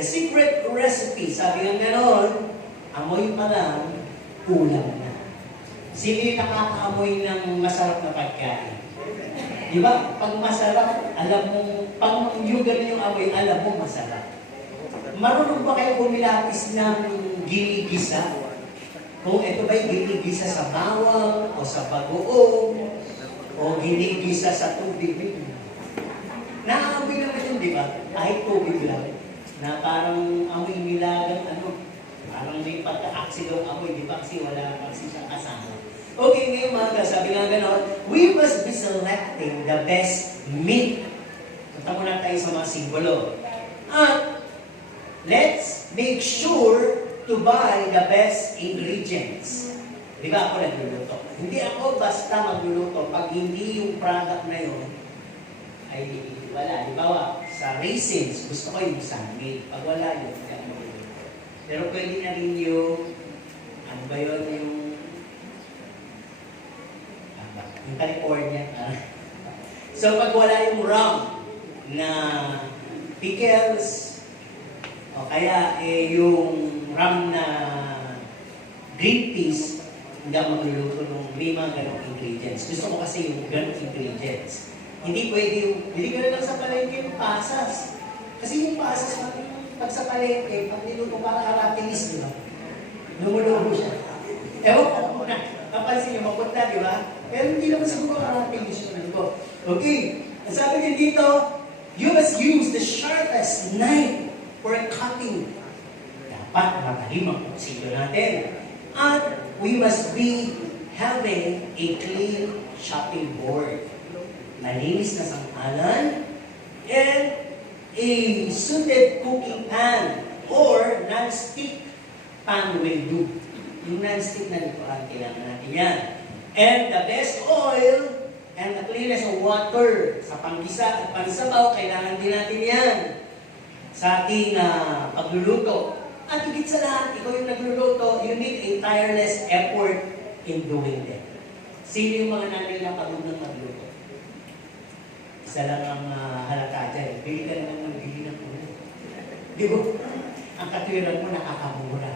The secret recipe, sabi nga ganon, amoy pa lang, kulang na. Sino yung nakakaamoy ng masarap na pagkain? Di ba? Pag masarap, alam mo, pag yung ganun yung amoy, alam mo masarap. Marunong ba kayo bumilapis ng ginigisa? Kung ito ba'y ginigisa sa bawang, o sa bagoong, o ginigisa sa tubig, nakaamoy naman yun, di ba? Kahit tubig lang, na parang amoy nilagang parang may pagka-aksidong amoy, di ba? Kasi wala kasi siyang kasama. Okay, ngayon mga sabi nga gano'n, we must be selecting the best meat. Punta muna tayo sa mga simbolo. At let's make sure to buy the best ingredients. Di ba ako nagluluto? Hindi ako basta magluluto pag hindi yung product na yun ay wala. Di ba sa raisins, gusto ko yung sunmade. Pag wala yun, pero pwede na rin yung ano ba yun, yung California. So pag wala yung rum na pickles, o kaya yung rum na green peas, hindi ako magluluto ng may mga ganong ingredients. Gusto ko kasi yung ganong ingredients. Hindi pwede yung, hindi ka na lang sa palengke yung pasas. Kasi yung pasas, pag sa palengke, pag niluto para aratilis, di ba? Lumulubo siya. Ewan ko muna, napansin yung mapunta, di ba? Pero hindi naman siguro aratilis yung ko. Okay, ang sabi din dito, you must use the sharpest knife for cutting. Dapat matalim ang kutsilyo natin. At we must be having a clean chopping board. Malinis na sangkalan and a suited cooking pan or non-stick pan will do. Yung non-stick na likuran, kailangan natin yan. And the best oil and the cleanest of water sa panggisa at pansabaw, kailangan din natin yan sa ating pagluluto. At higit sa lahat, ikaw yung nagluluto, you need a tireless effort in doing that. Sino yung mga nanay na pagod ng magluto? Isa lang ang halata dyan. Bili ka naman ng bili ng ulo. Di ba? Ang katwiran mo nakakamura.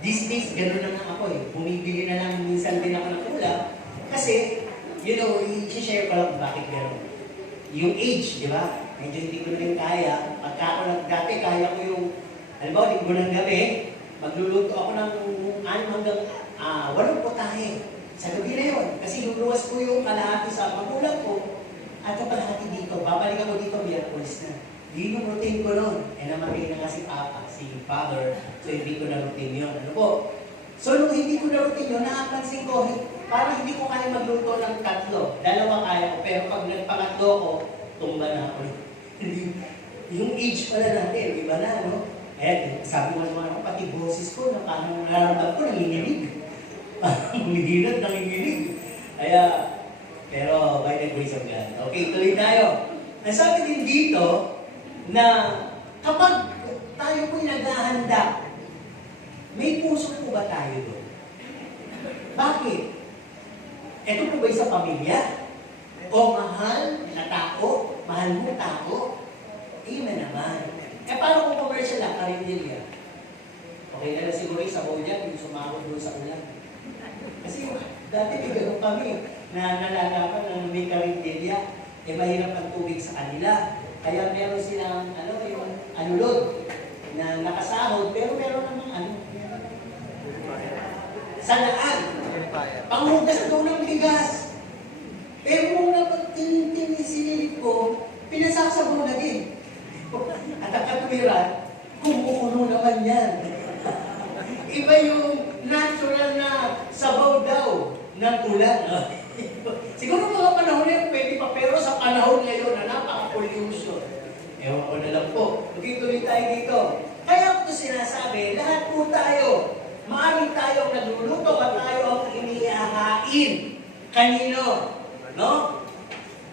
These days, gano'n na nga ako eh. Bumibili na lang minsan din ako ng ulam. Kasi, you know, i-share ko lang bakit gano'n. Yung age, di ba? Medyo hindi ko na rin kaya. Pagka ako dati, kaya ko yung, halimbawa, linggo ng gabi, magluluto ako ng 6 hanggang 8 putahe. Sa gabi na yun. Kasi luluwas ko yung kalahati sa magulang ko. At kalahati dito. Babalik ako dito, Miyerkules na. Yun yung routine ko nun. Namatay na nga si Papa, si Father. So, hindi ko na routine yun. Ano po? So, nung hindi ko na routine yun, nakapansin ko, parang hindi ko kaya magluto ng 3. 2 kaya ko. Pero pag nagpangatlo ko, tumba na ako. Yung age pala natin, iba na, no? Eh, sabi mo naman ako, pati boses ko, na parang nararamdam ko, nanginginig. Humihilat, nanginginig. Kaya, pero by the grace of God. Okay, tuloy tayo. Ang sabi din dito, na kapag tayo po'y naghahanda, may puso po ba tayo doon? Bakit? Ito po ba'y sa pamilya? O mahal na tao? Mahal mo tao? Iba naman. Paano kung commercial lang, karinderya? Okay na lang siguro yung sabaw dyan, yung sumahod doon sa ulan. Kasi dati bigyan kami na nalalaman ng may karinderya, mahirap ang tubig sa kanila. Kaya meron silang, yung anulod na nakasahod, pero meron namang salaan. Panghugas daw ng bigas. Pero kung sinilip ko, pinasaksabaw na din. At ang katwiran, kumukulo naman yan. Iba yung natural na sabaw daw ng ulan. Siguro mga panahon na yun, pwede pa, pero sa panahon ngayon na napaka-pollution. Ewan ko na lang po. Tuloy tayo dito. Kaya ko sinasabi, lahat po tayo, maaaring tayo nagluluto at tayo ang inihahain. Kanino? No?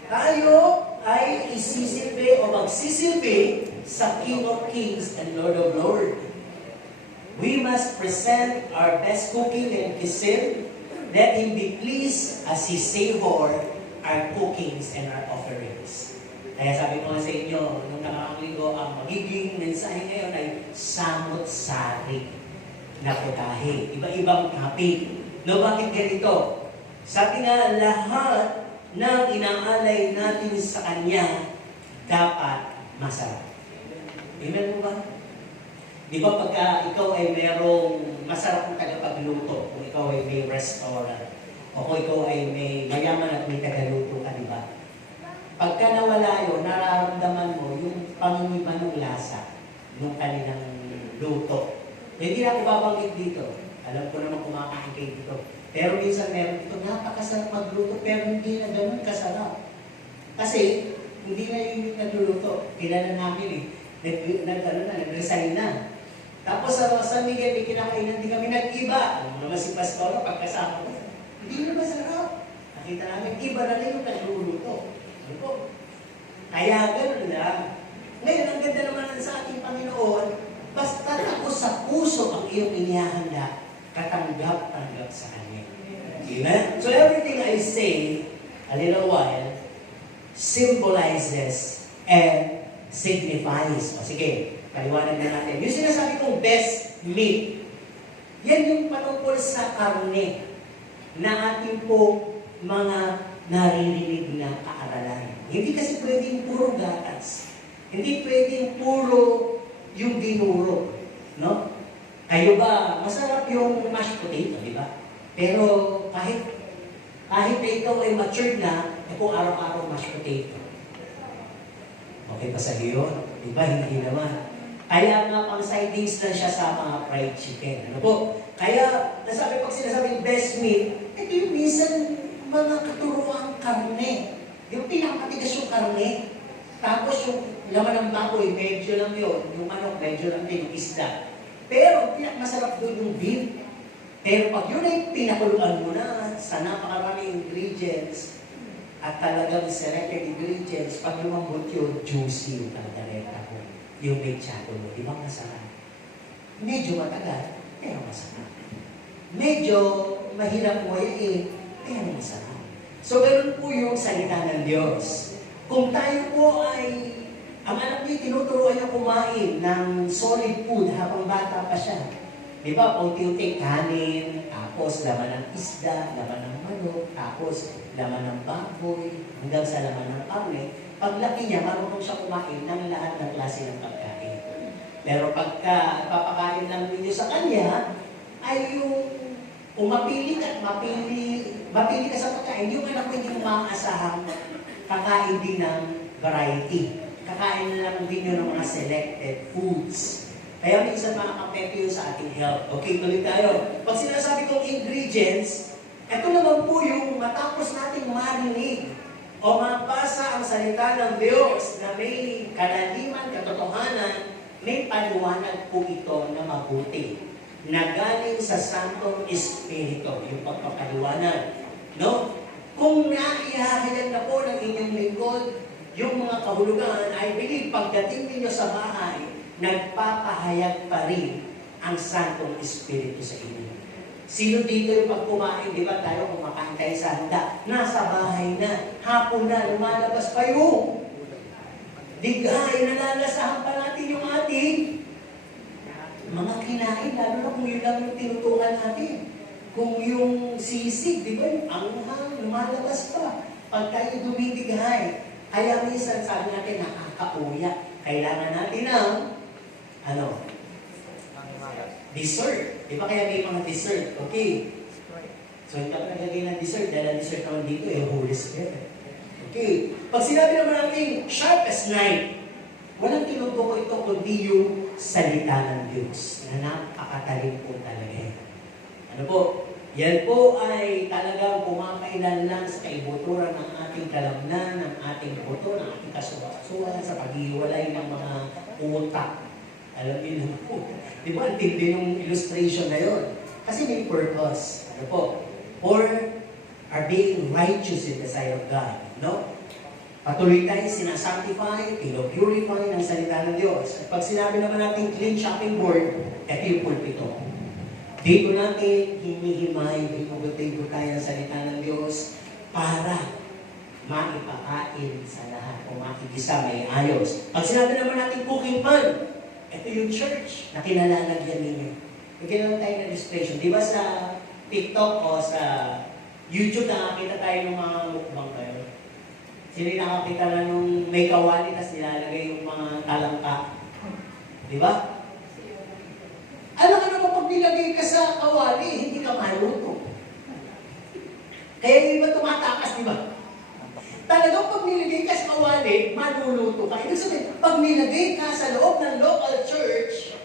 Tayo ay isisilbi o magsisilbi sa King of Kings and Lord of Lords. We must present our best cooking and kisin. Let Him be pleased as He savor our cookings and our offerings. Kaya sabi ko nga sa inyo, nung nakakang linggo, ang magiging mensahe ngayon ay samot-sari na putahe. Iba-ibang topic. No, bakit ganito? Sabi nga, lahat ng inaalay natin sa Kanya dapat masarap. Amen mo ba? Di ba pagka ikaw ay merong masarap na tagapagluto, kung ikaw ay may restaurant, o kung ikaw ay may mayaman at may tagaluto ka, di ba? Pagka nawala yun, nararamdaman mo yung pangingiba ng lasa ng kanilang luto. Hindi na ako babanggit dito. Alam ko naman kumakain kayo dito. Pero minsan meron dito, napakasarap magluto, pero hindi na ganun kasarap. Kasi, hindi na yung nagluluto. Kilala namin eh. Nag-resign na. Tapos sa San Miguel, may kinakainan din kami nag-iba. Alam mo naman si Pastor, pagkasama ko, hindi na masarap. Nakita namin, iba na lang yung nagluluto. Kaya gano'n lang. Ngayon, ang ganda naman sa ating Panginoon, basta tapos sa puso ang iyong inihahanda, katanggap-tanggap sa Kanya. Amen? So everything I say, a little while, symbolizes and signifies. O sige, paliwanag na natin. Yung sinasabi kong best meat, yan yung patungkol sa karne na ating po mga naririnig na kaaralan. Hindi kasi pwedeng puro gatas. Hindi pwedeng puro yung dinuro. No? Kayo ba, masarap yung mashed potato, di ba? Pero kahit na ikaw ay matured na, kung araw-araw mashed potato. Okay pa sa iyo? Di ba? Hindi naman. Kaya nga pang sidings na siya sa mga fried chicken. Ano po? Kaya, nasabi pag sinasabing best meat, ito yung minsan mga katuruang karne. Yung pinakatigas yung karne. Tapos yung laman ng baboy, medyo lang yun. Yung manok, medyo lang din, yung isda. Pero pinakamasarap doon yung beef. Pero pag yun ay pinakuluan mo na sa napakaraming ingredients at talagang selected ingredients, pag lumambot yun, juicy yung kaldereta ko. Yung mechado mo, di ba masarap? Medyo matagal, pero masarap. Medyo mahirap mo pero masarap. So, ganoon po yung salita ng Diyos. Kung tayo po ay, ang anak niya, tinuturuan niya kumain ng solid food habang bata pa siya. Di ba, unti-unti kanin, tapos laman ng isda, laman ng manok, tapos laman ng baboy, hanggang sa laman ng karne. Paglaki niya, marunong siya kumain ng lahat ng klase ng pagkain. Pero pagka papakain lang ninyo sa kanya, ay yung kung mapili ka sa pagkain, yung anak mo hindi mo maaasahan, kakain din ng variety. Kakain na lang din yun ng mga selected foods. Kaya minsan makakapekto yun sa ating health. Okay, tuloy tayo. Pag sinasabi kong ingredients, ito naman po yung matapos nating marinig o mabasa ang salita ng Diyos na may kalaliman, katotohanan, may paliwanag po ito na mabuti na galing sa Santong Espiritu, yung pagpapaliwanag. No? Kung naihahayag na po ng inyong lingkod, yung mga kahulugan, I believe, pagdating ninyo sa bahay, nagpapahayag pa rin ang Santong Espiritu sa inyo. Sino dito yung pag kumain, di ba tayo kumakain tayo sa handa, nasa bahay na, hapon na, lumalabas pa yung dighay, nalalasahan pa natin yung ating mga kinain, lalo na kung yun lang yung tinutukan natin. Kung yung sisig, di ba, yung anghang, lumalabas pa. Pag tayo dumidighay, kaya minsan sabi natin, nakakauya. Kailangan natin ng, dessert. Di ba kaya may mga dessert? Okay. So, hindi pa naglagay ng dessert, dahil ang dessert naman dito, Holy Spirit. Okay. Pag sinabi naman natin, sharp as knife, walang tinutuko ito kundi yung salita ng Diyos na napakatalim po talaga. Ano po? Yan po ay talagang pumakailan lang sa kaibuturan ng ating kalamnan, ng ating buto, ng ating kasuwasuan sa paghiwalay ng mga utak. Alam niyo po. Di ba, ang tindi yung illustration na yun? Kasi may purpose. Ano po? For are being righteous in the sight of God. No? Patuloy tayo sinasanctify, pino-purify ng salita ng Diyos. At pag sinabi naman natin clean shopping board, ito yung pulpito. Dito natin hinihimay, hinugot tayo ng salita ng Diyos para maipakain sa lahat o makikisa may ayos. Pag sinabi naman natin cooking pan, ito yung church na kinalalagyan ninyo. Bigyan lang tayo ng illustration. Di ba sa TikTok o sa YouTube nakakita tayo ng mga mukbang kayo? Sino yung nakakita na nung may kawali na nilalagay yung mga talangka? Di ba? Alam ka naman pag nilagay ka sa kawali, hindi ka maluto. Kaya yung iba tumatakas, di ba? Talagang pag nilagay ka sa kawali, maluluto ka. Ibig sabihin, pag nilagay ka sa loob ng local church,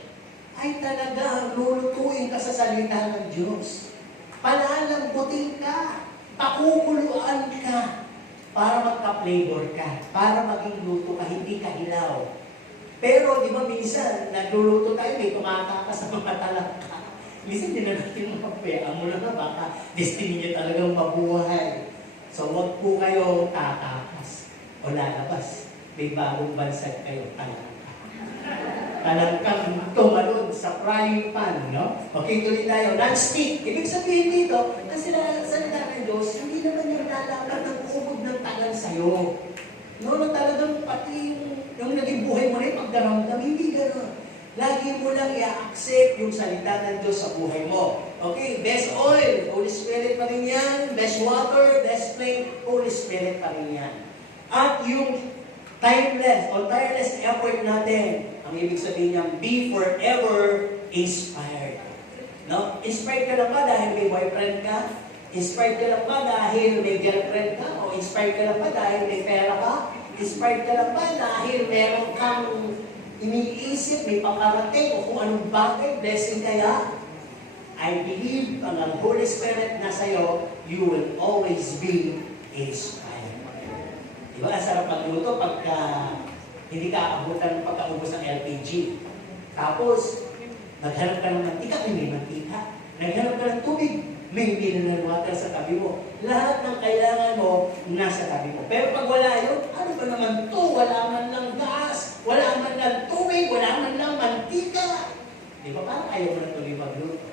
ay talagang lulutuin ka sa salita ng Diyos. Palalambutin ka, pakukuluan ka, para magka-flavor ka, para maging luto ka, hindi ka hilaw. Pero di ba minsan, nagluluto tayo, may tumatakas sa mga talangka. Minsan din na natin mapapayaan mo lang na baka destiny niya talagang mabuhay. So, wag po kayo tatakas o lalabas. May bagong bansag kayo, talangka. Talangkang tumalon sa frying pan, no? Okay, tuloy tayo. Non-stick. Ibig sabihin dito, kasi salita ng Diyos, hindi naman yung lalakad ng ubod ng tagal sa'yo. No, talagang pati yung naging buhay mo rin, pagdaramdam, hindi gano'n. Lagi mo lang i-accept yung salita ng Diyos sa buhay mo. Okay, best oil, Holy Spirit pa rin yan. Best water, best flame, Holy Spirit pa rin yan. At yung timeless o tireless effort natin, ang ibig sabihin niya, be forever inspired. No? Inspired ka lang ba dahil may boyfriend ka? Inspired ka lang ba dahil may girlfriend ka? O inspired ka lang ba dahil may pera ka? Inspired ka lang ba dahil meron kang iniisip, may pakarating o kung anong bagay, blessing kaya? I believe ang Holy Spirit na sa'yo, you will always be inspired. Diba? Ang sarap magluto pagka hindi ka abutan pagkaubos ng LPG. Tapos, naghanap ka ng mantika, may mantika. Naghanap ka ng tubig, may mineral water sa tabi mo. Lahat ng kailangan mo, nasa tabi mo. Pero pag wala yun, ano ba naman to? Wala man lang gas, wala man lang tubig, wala man lang mantika. Di ba? Parang ayaw mo na tuloy magluto.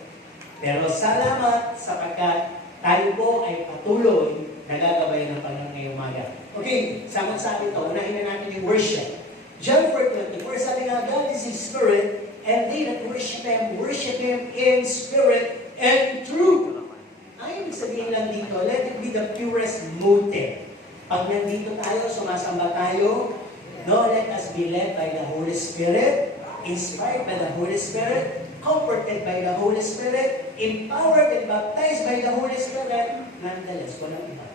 Pero salamat sapagkat tayo po ay patuloy nagagabay ng Panginoon ngayong umaga. Okay, samot-sabi ito. Unahin na natin yung worship. John 4:24, sabi nga, God is His Spirit, and they that worship Him in spirit and truth. Ay, ibig sabihin lang dito, let it be the purest motive. Pag nandito tayo, sumasamba tayo, no, let us be led by the Holy Spirit, inspired by the Holy Spirit, comforted by the Holy Spirit, empowered and baptized by the Holy Spirit. Nonetheless, walang iba.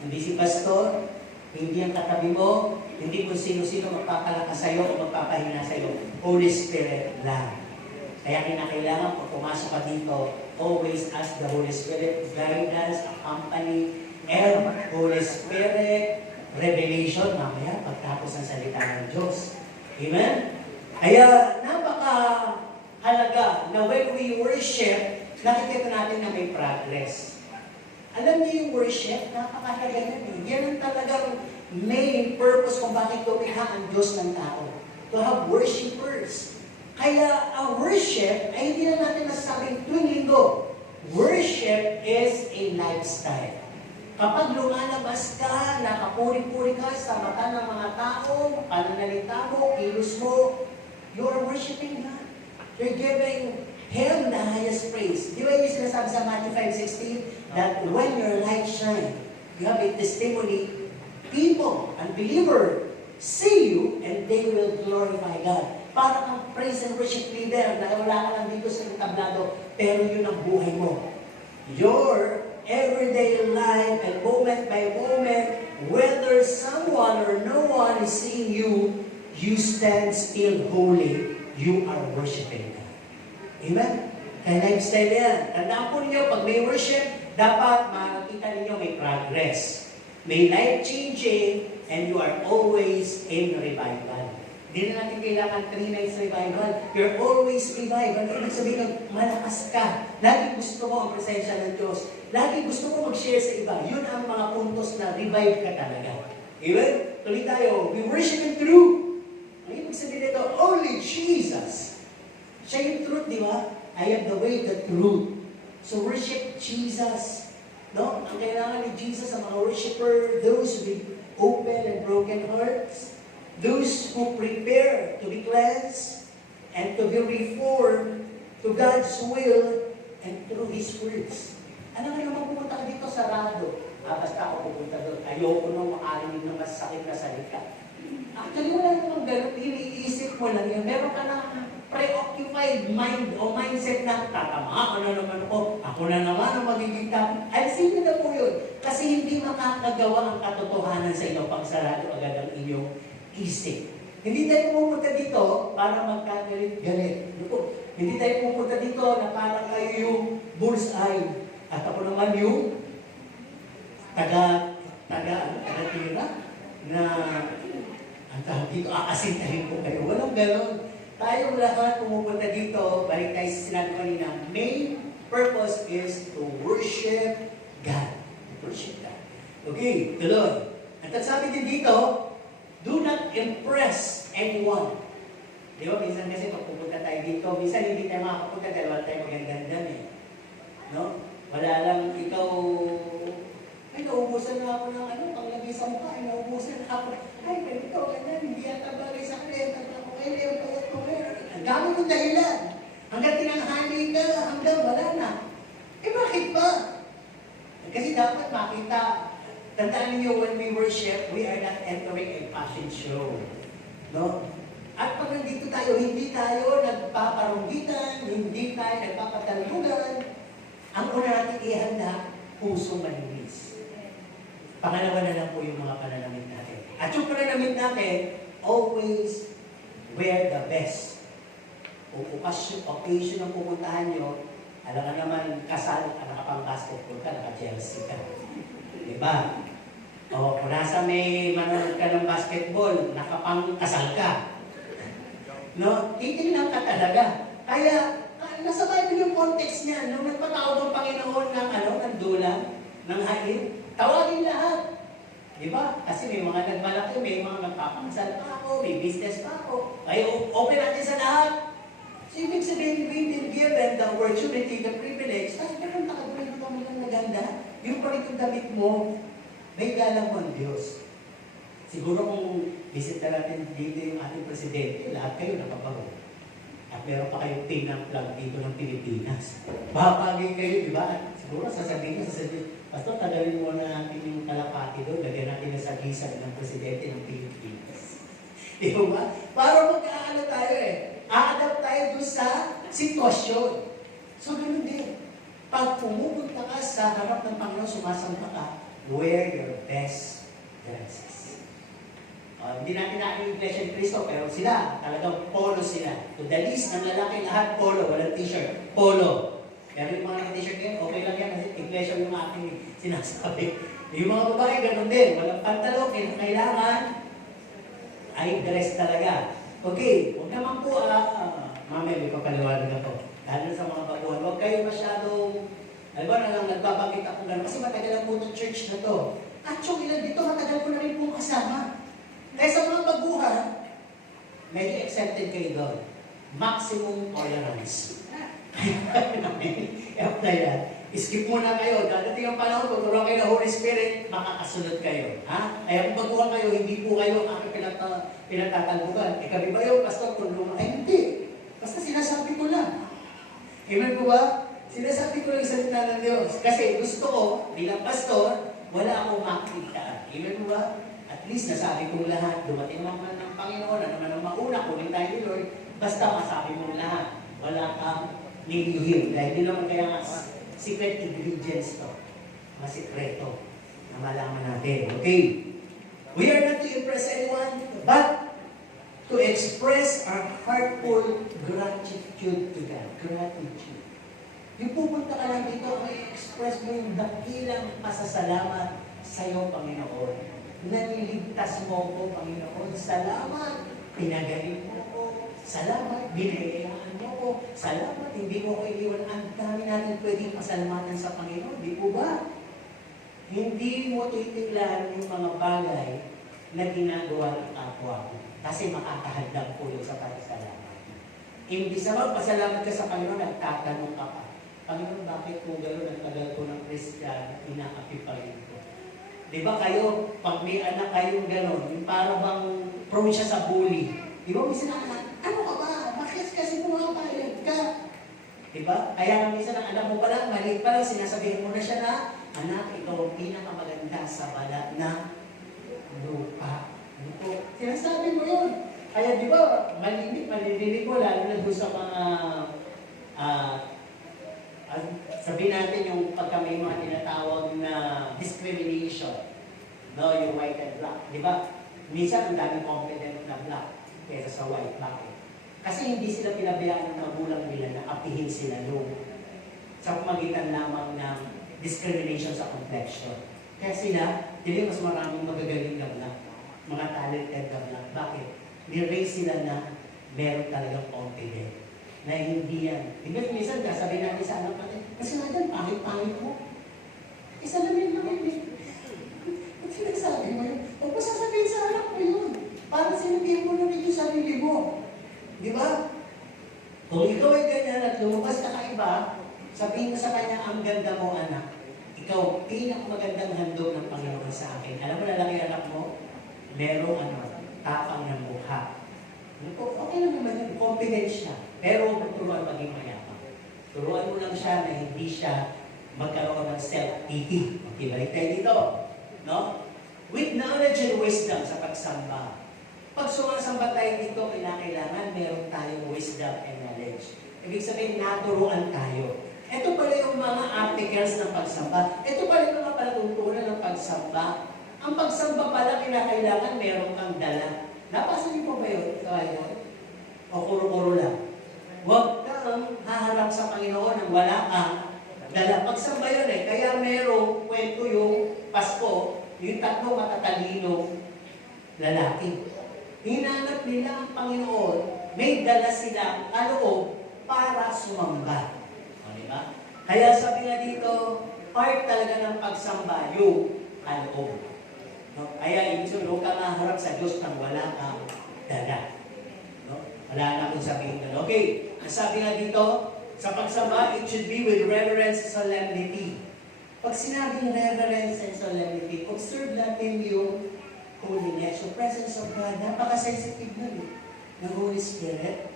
Hindi si pastor, hindi ang katabi mo, hindi kung sino-sino magpapalakas sa'yo o magpapahina sa'yo. Holy Spirit lang. Kaya kinakailangan pag pumasok ka dito, always ask the Holy Spirit guidance, accompany, and Holy Spirit revelation mamaya pagtapos ng salita ng Diyos. Amen? Kaya napaka-halaga na when we worship, nakikita natin na may progress. Alam niyo yung worship, napakahalaga yan. Yan ang talagang main purpose kung bakit lumikha ang Diyos ng tao. To have worshipers. Kaya ang worship ay hindi na natin nasasabing tuwing linggo. Worship is a lifestyle. Kapag lumalabas ka, nakapuri-puri ka sa mata ng mga tao, pananalita mo, kilos mo, you are worshiping God. You're giving Him the highest praise. Di ba yung sinasabi sa Matthew 5:16? That when your light shine, you have a testimony, people, unbeliever, see you and they will glorify God. Para kang praise and worship leader na wala ka lang dito sa tablado, pero yun ang buhay mo. Your everyday life and moment by moment, whether someone or no one is seeing you, you stand still holy, you are worshiping God. Amen? Kaya lifestyle yan. Tandaan po ninyo, pag may worship, dapat makikita ninyo may progress. May life-changing, and you are always in revival. Hindi na natin kailangan 3 nights revival. You're always revival. Ibig sabihin, malakas ka. Lagi gusto mo ang presensya ng Diyos. Lagi gusto mo mag-share sa iba. Yun ang mga puntos na revive ka talaga. Amen? Tuloy tayo. We worship Him through. Ang ibig sabihin nito, only Jesus. Siya yung truth, di ba? I am the way, the truth. So worship Jesus. No? Ang kailangan ni Jesus sa mga worshiper, those with open and broken hearts, those who prepare to be cleansed and to be reformed to God's will and through His words. Ano nga naman pumunta ka dito sarado? Basta ako pupunta doon. Ayoko nang makarinig ng masakit na salita. Actually, wala namang ganun. Iniisip mo lang yun. Meron ka na preoccupied mind o mindset na tatama na naman ako na naman ang magiging tama. Alisin nyo na po yun. Kasi hindi makakagawa ang katotohanan sa inyo pag sarado agad ang inyong isip. Hindi tayo pumunta dito para magkagalit-galit. Hindi tayo pumunta dito na parang kayo yung bullseye. At ako naman yung taga-tira na ang tawag dito, aasintahin ko kayo. Walang ganon. Tayong lahat pumupunta dito, balik tayo sa sinabi kanina, main purpose is to worship God. Worship God. Okay, tuloy. At sabi din dito, do not impress anyone. Di ba, minsan kasi pag pupunta tayo dito, minsan hindi tayo makapunta dahil wala tayo magandang eh. No? Wala lang ikaw, ay, naubusan na ako ng panglagay sa mukha, ay, naubusan na ako. Ay, ganito, ganyan, hindi yata bagay sa akin, ako kayo, ang gamit ng dahilan. Hanggang tinanghali ka, hanggang wala na. Eh, bakit ba? Kasi dapat makita, tandaan niyo, when we worship, we are not entering a fashion show. No? At pag nandito tayo, hindi tayo nagpaparunggitan, hindi tayo nagpapatalungan. Ang una natin ihanda, pusong malinis. Pangalawa na lang po yung mga pananamit natin. At yung pananamit natin, always wear the best. Kung occasion ang pupuntahan nyo, alam ka naman, kasal ka, nakapang-basketball ka, naka-jersey ka. Diba? O kung nasa may manonood ka ng basketball, nakapang-kasal ka. No? Titignan ka talaga. Kaya, nasa Bible yung context niya, nung nagpatawag ang Panginoon ng dula, ng hain, tawagin lahat. Diba? Kasi may mga nagmalaki, may mga nagpapangsal pa ako, may business pa ako. Ay, open natin sa lahat. So, ibig sabihin, we've been given the opportunity, the privilege, tapos meron nakagawin mo kami ng maganda, yung paritong damit mo, may galang mo ang Diyos. Siguro kung bisita natin dito yung ating presidente, lahat kayo nakabago. At meron pa kayong pinang-plug dito ng Pilipinas. Papagay kayo, di ba? Siguro sasabihin, Pastor, tagalin mo na natin yung kalapati doon, lagyan natin na sagisan ng presidente ng Pilipinas. Di ba? Para magkaano tayo a-adapt tayo doon sa sitwasyon. So, ganun din. Pag pumupunta ka sa harap ng Panginoon, sumasamba ka, wear your best dresses. Hindi natin na yung Iglesia ni Cristo, pero sila, talagang polo sila. To the least, ng lalaki lahat, polo, walang t-shirt, polo. Pero yung mga t-shirt yan, okay lang yan, kasi Iglesia yung aking sinasabi. Yung mga babae, ganun din, walang pantalon, kailangan ay dress talaga. Okay, huwag naman po, mamaya may papaliwanag ako. Lalo sa mga baguhan, huwag kayo masyadong, alam ba, nagpapakita ako gano'n, kasi matagal lang po ng church na to. At yung ilan dito, matagal ko na rin po kasama. Kaya sa mga baguhan, medyo accepted kayo doon. Maximum tolerance. Kaya yan. Skip muna kayo. Dadating ang panahon, tuturuan kayo ng Holy Spirit, makakasunod kayo. Ha? Kaya kung baguhan kayo, hindi po kayo ang aking pinatatalbugan. Kami ba yung pastor kung lumang? Ay, hindi. Basta sinasabi ko lang. Amen po ba? Sinasabi ko lang yung salita ng Diyos. Kasi gusto ko, bilang pastor, wala akong makikita. Amen po ba? At least nasabi kong lahat, dumating naman ng Panginoon, ano naman ang mauna, kunin tayo ni Lord, basta masabi mong lahat, wala kang nilihim. Dahil di naman kaya nga secret ingredients to, mga sikreto na malaman natin. Okay? We are not to impress anyone, but to express our heartful gratitude to God. Gratitude. Yung pupunta ka lang dito, may express mo yung dakilang pasasalamat sa iyo, Panginoon. Naniligtas mo ko, Panginoon. Salamat, pinagaling mo ko. Salamat, binayaan mo ko. Salamat, hindi mo ko iniwan. Ang dami natin pwedeng pasalamatan sa Panginoon. Di po ba? Hindi mo titiglan yung mga bagay na ginagawa ng kapwa mo. Kasi makakahandang po yun sa pasalamat. Imbis na magpasalamat ka sa Panginoon, nagtatanong ka pa. Panginoon, bakit kung gano'n ang tagal ko ng Christian, inaapi pa rin ko? Di ba kayo, pag may anak kayong gano'n, yung parang bang prone siya sa bully. Di ba, minsan ano ka ba? Bakit kasi pumapayag ka? Di ba? Kaya minsan ang anak mo pala, maliit pa lang, sinasabihin mo na siya na, anak, ikaw ang pinakamaganda sa balat na lupa. Ano po? Sinasabi mo yun. Kaya di ba, malilinig mo, lalo na doon sa mga, sabihin natin yung pagka may mga tinatawag na discrimination, no, yung white and black. Di ba? Minsan, ang daming confident na black kaysa sa white. Bakit? Kasi hindi sila pinabayaan ng magulang nila na apihin sila doon sa pamagitan lamang ng discrimination sa complexion. Kaya sila, di ba mas maraming magagaling na black, mga talented na black. Bakit? Ni-raise sila na meron talagang confident. Na hindi yan. Di ba minsan, sabihin natin sa anak natin, kasi nga dyan, pangit-pangit mo. Isa namin lang yun. Ba't sinasabi mo yun? Huwag mo sasabihin sa anak mo yun. Parang sinabihin mo na rin yung sarili mo. Di ba? Kung ikaw ay ganyan at lumabas ka kaiba, sabihin mo sa kanya, ang ganda mo, anak. Ikaw, pinakamagandang handog ng Panginoon sa akin. Alam mo na lang yung anak mo, merong tapang ng mukha. Okay lang naman yun, confident siya. Pero turuan maging mayabang. Turuan mo lang siya na hindi siya magkaroon ng self-pity. Okay, balik tayo dito. No? With knowledge and wisdom sa pagsamba. Pag sumasamba tayo dito, kailangan meron tayong wisdom and knowledge. Ibig sabihin, naturuan tayo. Ito pala yung mga articles ng pagsamba. Ito pala yung mga palatuntunan ng pagsamba. Ang pagsamba pala, kailangan meron kang dala. Napasa niyo po ba yun? O kuro-kuro lang? Huwag kang haharap sa Panginoon nang wala kang dala. Pagsamba yun eh. Kaya merong kwento yung Pasko, yung tatlong matatalinong lalaki. Hinanap nila ang Panginoon, may dala silang kaloob para sumamba. O, diba? Kaya sabi nga dito, part talaga ng pagsamba yung kaloob. No? Kaya ibig sabihin, huwag kang haharap sa Diyos nang wala kang dala. No? Wala na akong sabihin na. Okay, ang sabi nga dito, sa pagsamba, it should be with reverence and solemnity. Pag sinabing reverence and solemnity, observe natin yung holiness, yung presence of God. Napaka-sensitive nun ng Holy Spirit.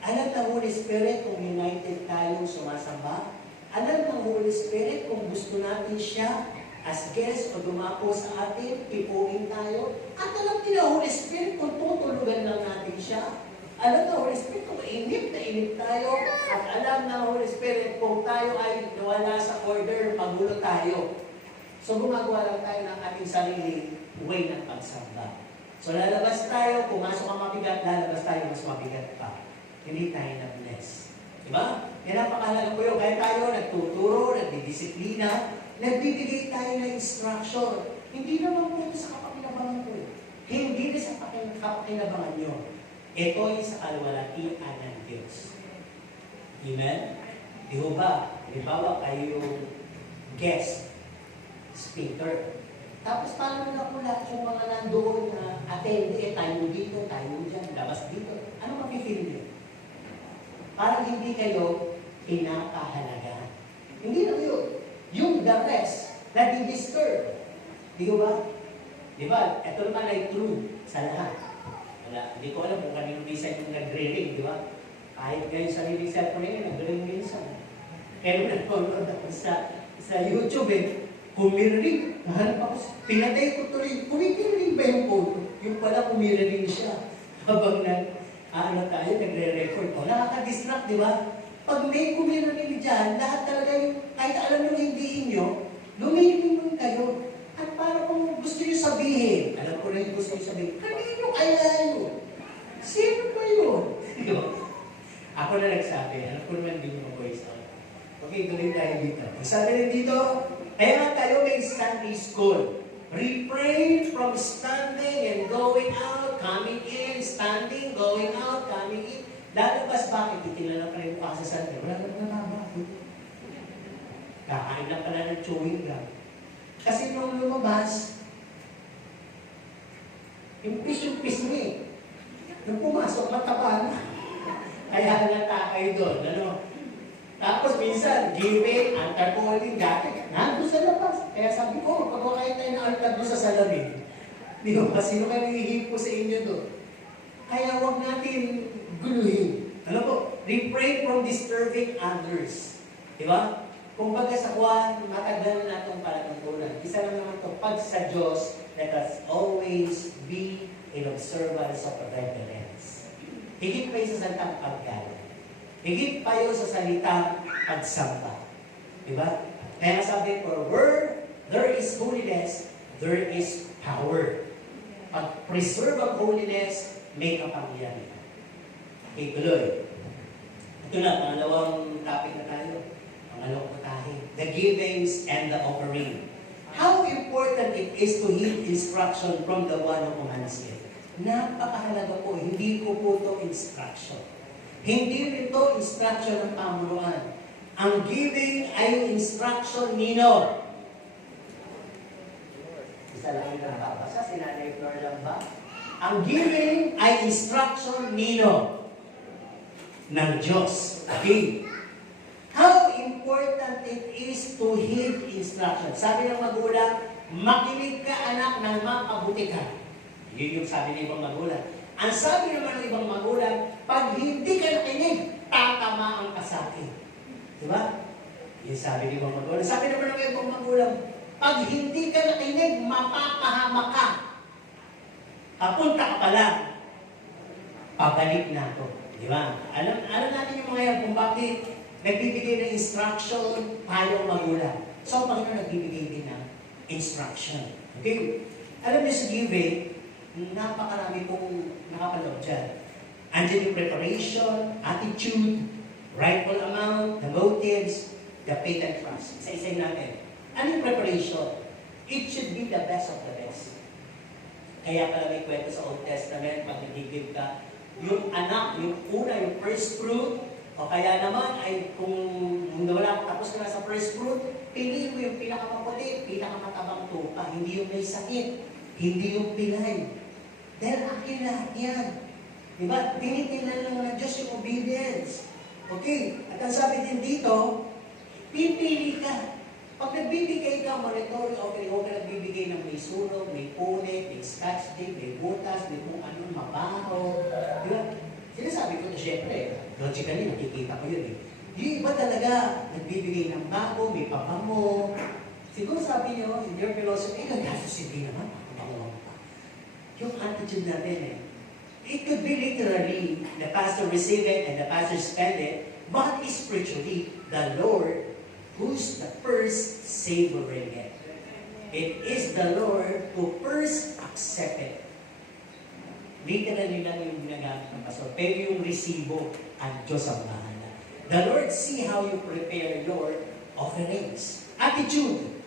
Alam ng Holy Spirit kung united tayong sumasamba. Alam ng Holy Spirit kung gusto natin siya as guest o dumako sa atin, ipuin tayo. At alam din ng Holy Spirit kung tutulugan lang natin siya. Alam ng Holy Spirit kung inip na inip tayo. At alam ng Holy Spirit kung tayo ay nawala sa order, magulo tayo. So gumagawa lang tayo ng ating sarili way ng pagsamba. So lalabas tayo, pumasok ang mabigat, lalabas tayo mas mabigat pa. Hindi tayo na-bless. Diba? Yan ang pakahalaga po yun. Kaya tayo nagtuturo, nagdidisiplina, nagbibigay tayo ng instruction. Hindi naman po ito sa kapakinabangan ko. Hindi na sa kapakinabangan nyo. Ito ay sa kalwalatian ng Diyos. Amen? Di ho ba? Halimbawa kayo yung guest speaker. Tapos paano na po lahat yung mga nandoon na attendee, tayo dito, tayo dyan, labas dito. Ano mapifeel niyo? Parang hindi kayo pinapahalaga. Hindi na yun. Yung the rest, na-disturb. Di ba? Di ba? Ito naman ay true sa lahat. Wala. Hindi ko alam kung kanino minsan yung nagre-ring, di ba? Kahit kayo sa sarili cellphone yun, nagre-ring minsan. Kaya nag-download ako sa YouTube kumirinig. Nahanap ako, pinatay ko tuloy. Kumirinig ba yung phone? Yung pala kumirinig siya. Habang tayo, nagre-record. O, nakaka-distract, di ba? Pag may kumirinig dyan, lahat talaga yung, kahit alam nyo hindi inyo, lumilingon kayo. At para kung gusto nyo sabihin, alam ko na yung gusto nyo sabihin, kanino kaya yun? Sino ba yun? Ako na nagsabi, alam ko naman din yung voice out. Okay, tuloy tayo dito. Sabi rin dito, kaya tayo may Sunday school. Refrain from standing and going out, coming in, standing, going out, coming in. Lalabas bakit? Itinala ka rin pa sa Sunday. Wala naman na bakit. Kakain lang pala ng chewing gum. Kasi nung lumabas, yung pis mo eh. Nung pumasok, mataba na. Kaya halata kayo doon. Ano? Tapos minsan, giving, altar calling, dati, nandun sa labas. Kaya sabi ko, pagkakain tayo ng altar doon sa salamin. Di ba? Sino kayo hihipo sa inyo doon? Kaya huwag natin guluhin. Alam po, refrain from disturbing others. Di ba? Kung baga sa Juan, matagal na itong palatuntunan. Isa lang naman ito, pag sa Diyos, let us always be in observance of reverence. Higit pa yung sa salitang paggalang. Higit pa yung sa salitang pagsamba. Diba? Kaya sabi ko, where there is holiness, there is power. Pag preserve ang holiness, may kapangyarihan. Okay, tuloy. Ito na, pangalawang topic na tayo. Pangalawang putahe. The givings and the offering. How important it is to heed instruction from the one who commands it. Napakahalaga po, hindi ko po ito instruction. Hindi ito instruction ng pamunuan. Ang giving ay instruction nino. Isa lang yung nababasa, si Nanay Flor lang ba? Ang giving ay instruction nino ng Diyos. Okay. How important it is to heed instruction. Sabi ng magulang, makinig ka anak ng mapabuti ka. Yun yung sabi ng ibang magulang. Ang sabi naman ng ibang magulang, pag hindi ka nakinig, tatamaan ka sa akin. Diba? Yung sabi ng ibang magulang. Sabi naman ng ibang magulang, pag hindi ka nakinig, mapapahamak ka. Papunta ka pala. Pabalik na ito. Diba? Alam natin yung mga yan kung bakit nagbibigay ng instruction, payo magulang. So, Panginoon nagbibigay din ng instruction. Okay? Alam niyo sa giving, napakarami pong nakapanood dyan. Andiyan yung preparation, attitude, rightful amount, the motives, the faith and trust. Isa-isayin natin. Ano yung preparation? It should be the best of the best. Kaya pala may kwento sa Old Testament, pag nag-give ka, yung anak, yung una, yung first fruit, o kaya naman ay kung wala tapos ka na sa first fruit, piliin mo yung pinakamaputi, pinakamatabang tupa, hindi yung may sakit, hindi yung pilay. Dahil akin lahat yan. Diba? Tinitingnan lang ng Diyos yung obedience. Okay? At ang sabi din dito, pipili ka. Pag nagbibigay ka, monetary offering, huwag ka nagbibigay ng may sunog, may punit, may scotch tape, may butas, may kung ano, mabaho. Diba? Sinasabi ko na syempre, logically, nakikita ko yun eh. Yung iba talaga, nagbibigay ng bago, may pabango. Siguro sabi niyo, in your philosophy, gastos hindi naman, pabango pa. Yung attitude natin eh. It could be literally, the pastor receive it and the pastor spend it, but spiritually, the Lord who's the first savoring it. It is the Lord who first accept it. Literally lang yung ginagamit ng pastor. Pero yung resibo, ang Diyos ang bahala. The Lord see how you prepare your offerings. Attitude.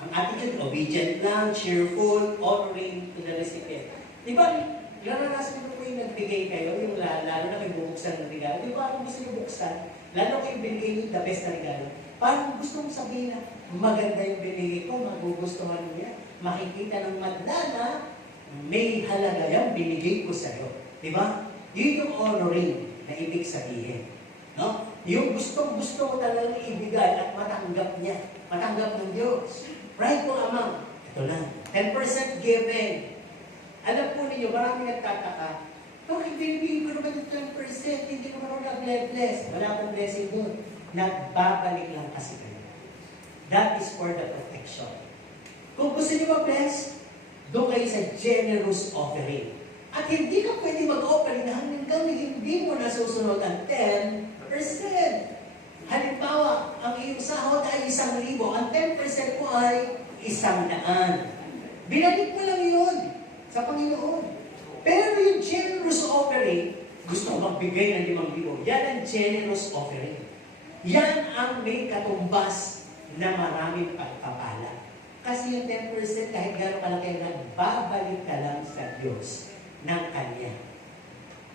Ang attitude, obedient lang, cheerful, honoring to the recipient. Di ba, naranasan ko po yung nagbigay kayo, yung lalo na kayo bubuksan ng regalo. Di ba, kung gusto nyo buksan, lalo kayo binigay yung the best na regalo. Parang gusto mong sabihin na, maganda yung binigay ko, magugustuhan mo yan. Makikita ng madla na, may halaga yan, binigay ko sa'yo. Diba? Yun yung honoring na ibig sabihin. No? Yung gusto mo talagang ibigay at matanggap niya. Matanggap ng Diyos. Rightful amount. Ito lang. 10% giving. Alam po ninyo, marami nagtataka. Bakit binibigay ko naman yung 10%? Hindi ko naman nag-bless. Wala akong blessing doon. Nagbabalik lang kasi kayo. That is for the protection. Kung gusto niyo mag-bless, doon kayo sa generous offering. At hindi ka pwede mag-offering hanggang hindi mo nasusunod ang 10%. Halimbawa, ang iyong sahod ay 1,000. Ang 10% mo ay 100. Binalik mo lang yun sa Panginoon. Pero yung generous offering, gusto ko magbigay ng 5,000. Yan ang generous offering. Yan ang may katumbas na maraming pagpapala. Kasi yung 10% kahit gano'ng kalaki, nagbabalik ka lang sa Diyos ng Kanya.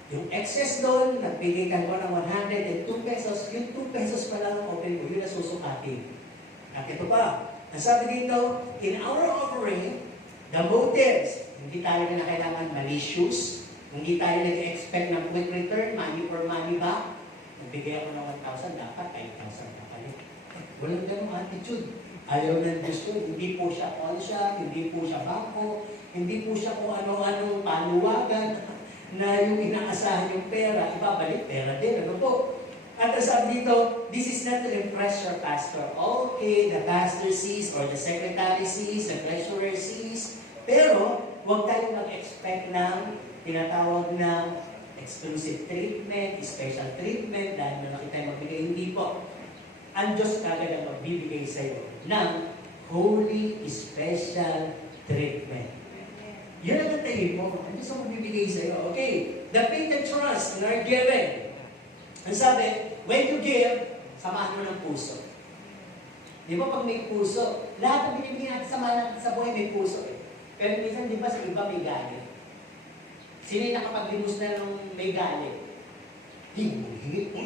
Yung excess doon, nagbigay ka mo ng 102 pesos, yung 2 pesos pa lang ang offering mo, yun na susukatin. At ito pa, ang sabi dito, in our offering, the motives, hindi tayo na kailangan malicious, hindi tayo nag-expect ng quick return, money for money back. Nagbigay ako ng 1,000, dapat 5,000 na palit. Walang ganong attitude. Ayaw ng Diyos ko, hindi po siya konsya, hindi po siya bako, hindi po siya kung ano-anong panuwagan na yung inaasahan yung pera, ibabalik pera din. Ano po? At sabi dito, this is not to impress your pastor. Okay, the pastor sees or the secretary sees, the treasurer sees, pero huwag tayong mag-expect ng tinatawag na exclusive treatment, special treatment, dahil na nakita magbigay. Hindi po. Ang Diyos kagad ang magbibigay sa iyo ng holy special treatment. Yun ang natayin mo. Ang Diyos ang magbibigay sa iyo. Okay. The faith and trust in our giving. Ang sabi, when you give, samahan mo ng puso. Di ba pag may puso, lahat ng binibigyan natin samahan natin sa buhay may puso. Pero minsan, di ba sa iba may galit? Sino yung nakapag-limos na ng may galit? Hingit mo.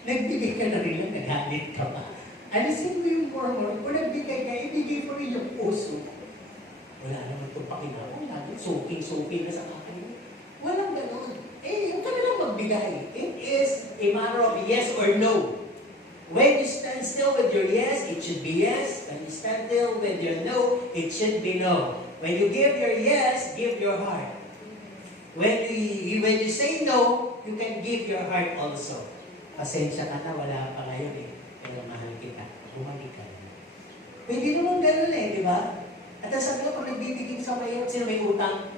Nagbigay ka na rin lang, nagalit ka pa. Alisin mo yung murmur, kung nagbigay ka, ibigay mo rin yung puso. Wala naman itong pakinabang natin, soaking na sa akin. Walang ganoon. Yung ka na lang magbigay. It is a matter of yes or no. When you stand still with your yes, it should be yes. When you stand still with your no, it should be no. When you give your yes, give your heart. When you say no, you can give your heart also. Pasensya ka na, wala pa ngayon eh. Pero mahal kita. Bumalik ka na. Pwede naman ganun eh, di ba? At ang sabi ko, pag nagbibigay sa mayo, sino may utang?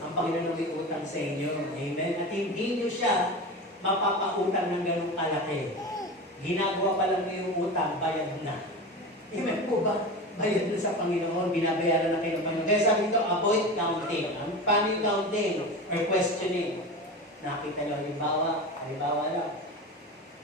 Ang Panginoon may utang sa inyo. Amen? At hindi nyo siya mapapautang ng ganung kalaki. Ginagawa pa lang yung utang, bayad na. Amen po ba? Bayad na sa Panginoon, binabayaran na kayo ng Panginoon. Kaya sabi ito, avoid counting. Paano yung counting or questioning? Nakita nyo, halimbawa lang.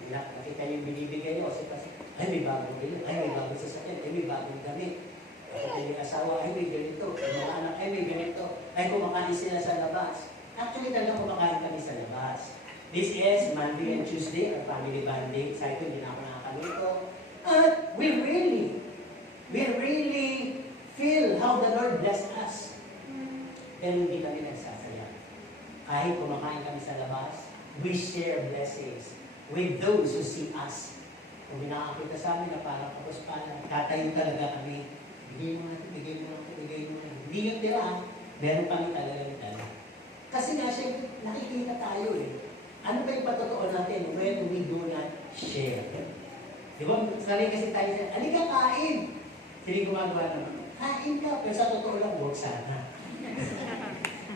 Nakita nyo yung binibigay nyo. Kasi, ay may bagong bilhin, ay may bagong sasakyan, ay may bagong damit. Nakita nyo yung asawa, ay may ganito. Ay mga anak, ay may ganito. Ay kumakain sila sa labas. Actually, talagang kumakain kami sa labas. This is Monday and Tuesday, our family bonding. Sa ito, hindi na ako nakakalito. At we really feel how the Lord blessed us. Pero hindi kami nagsasaya. Kahit kumakain kami sa labas, we share blessings with those who see us. Kung nakakita sa amin na parang kapos pala, tatayo talaga kami. Bigay mo natin, bigay mo natin, bigay mo natin. Hindi yung tira, meron kami talaga yung tala. Kasi nga, syempre, nakikita tayo eh. Ano ba yung patotoo natin when we do not share? Di ba? Sanay kasi tayo siya, alika kain! Sili gumagawa naman, kain ka, pero sa totoo lang, huwag sana.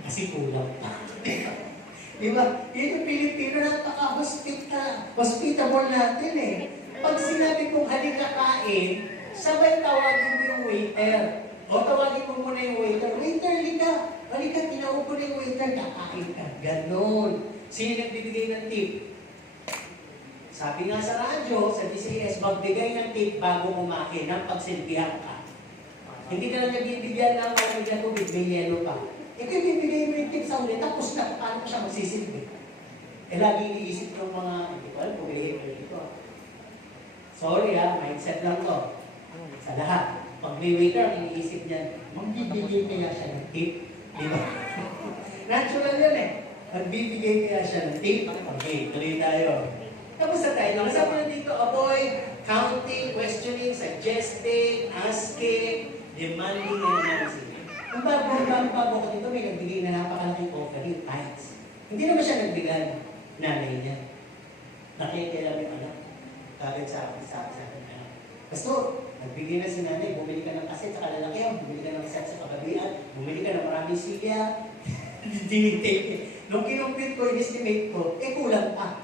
Kasi kulang pa. Di ba? Yun yung Pilipino, napaka-hospitable natin eh. Pag sinabi kong halika kain, sabay tawagin mo yung waiter. O tawagin mo muna yung waiter. Waiter, halika, tinawag ko na yung waiter, kakain ka. Ganon. Sino nagbibigay ng tip? Sabi nga sa radyo, sa DCS, magbigay ng tip bago kumain ng pagsilbihan ka. Hindi ka lang nagbibigyan ng pamilya tubig, may yelo pa. Kung bibigay mo yung tip sa ulit, tapos na, paano siya magsisilbi? Lagi iniisip ng mga, hindi ko alam, behavior dito. Sorry mindset lang to. Sa lahat. Pag may waiter, iniisip niya, magbibigay kaya siya ng tip. Di ba? Natural yun eh. Magbibigay kaya siya ng tip. Okay, tuloy tayo. Tapos na tayo. Nakasabi na dito, avoid counting, questioning, suggesting, asking, demanding, and announcing. Ang bago ko dito, may nagbigay na napakalaking offering, tithes. Hindi naman siya nagbigay, nanay niya. Nakikialam yung anak. Kagad sa akin, Pastor, nagbigay na si nanay, bumili ka ng kaset sa kalalakihan, bumili ka ng set sa kagabihan, bumili ka ng maraming silya. Nung kinumpit ko, in-estimate ko, kulang pa.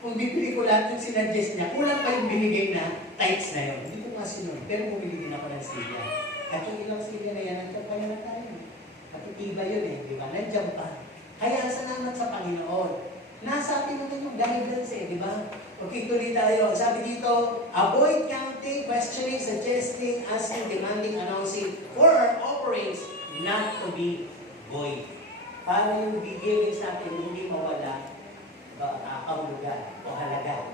Kung bibili ko lahat yung sinadjust niya, kulang pa yung binigay na tithes na yun. Hindi ko kasi nun, pero bumili din ako ng silya. At yung ilang silya na yan, nandiyan pa na tayo. Katitiba yun di ba? Nandiyan pa. Kaya salamat sa Panginoon. Nasa atin naman yung guidance di ba? Okay, tuloy tayo. Sabi dito, avoid counting, questioning, suggesting, asking, demanding, announcing, for our offerings not to be void. Para yung bigay sa atin hindi mawala kahulugan o halaga.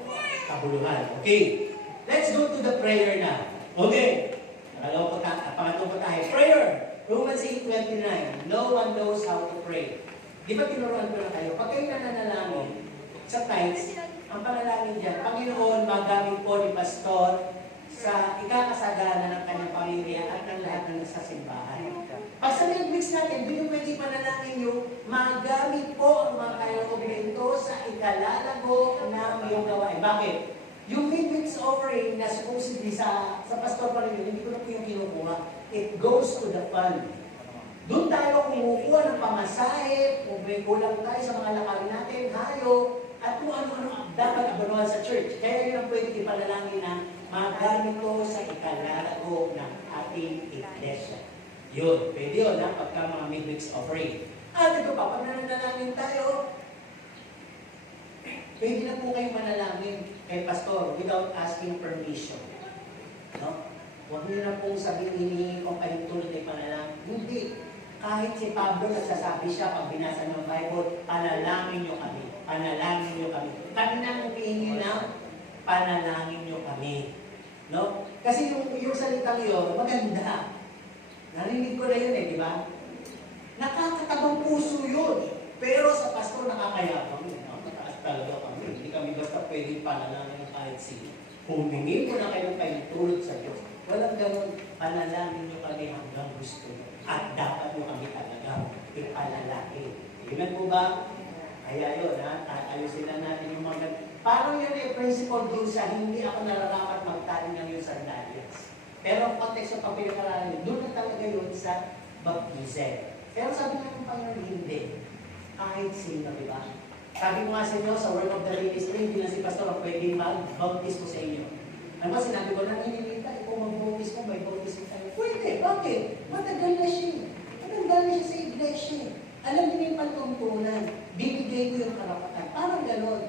Kabuluhan. Okay. Let's go to the prayer na. Okay. Pangatlo po tayo. Prayer. Romans 8:29. No one knows how to pray. Di ba tinuruan ko na kayo? Pag kayo nananalangin, sa tithes, ang panalangin dyan, Panginoon, magamit po ni Pastor sa ikakasagana ng kanyang pamilya at ng lahat ng nasa simbahan. Pag sa mix natin, doon yung pwede panalangin yung magamit po ang mga kayong komento sa ikalalago ng iyong gawain. Bakit? Yung mix offering na supposedly sa pastor pa rin yun, hindi ko na po yung kinukuha. It goes to the fund. Doon tayo kumukuha ng pamasahe, kung may kulang tayo sa mga lakarin natin, hayo, at kung ano-ano dapat abanuhan sa church. Kaya yun ang pwede ipanalangin na magamit ko sa ikalalago ng ating iglesia. Yun, pwede yun ha, pagka mga mix offering. At ito pa, pag nananalangin tayo, pwede na po kayong manalangin kay Pastor without asking permission. No? Huwag niyo na pong sabihin, hinihingi ko kayong tulad ay panalangin. Hindi. Kahit si Pablo nagsasabi siya pag binasa ng Bible, panalangin niyo kami. Panalangin niyo kami. Kami na ang hihingi na panalangin niyo kami. No? Kasi yung salitang yun, maganda. Narinig ko na yun di ba? Nakakatabang puso yun. Pero sa pastor nakakayabang yun. Mataas talaga kami. Hindi kami basta pwedeng panalangin ng kahit sino. Humingi ko na kayo tulad sa Diyos. Walang ganun. Panalangin nyo kami hanggang gusto nyo. At dapat nyo kami talaga ipalalaki. Amen po ba? Kaya yun, ha? Ayusin lang natin yung mga... Parang yun principle doon sa hindi ako nararapat magtali ng yung sandalias. Pero ang context ng pagpinaparalan, doon na talaga yun sa baptism. Pero sabi nga ng Panginoon, hindi. Kahit sino, di ba? Sabi ko nga sa inyo, sa Word of the Ministry, hindi na si Pastor ang pwede mag-baptize ko sa inyo. Ano ba, sinabi ko na, ininita, ikaw mag-baptize mo, may baptize tayo. Pwede, bakit? Matagal na siya. Matagal na siya sa iglesia. Alam niyo yung pagtungtunan. Bibigay ko yung karapatan. Parang gano'n.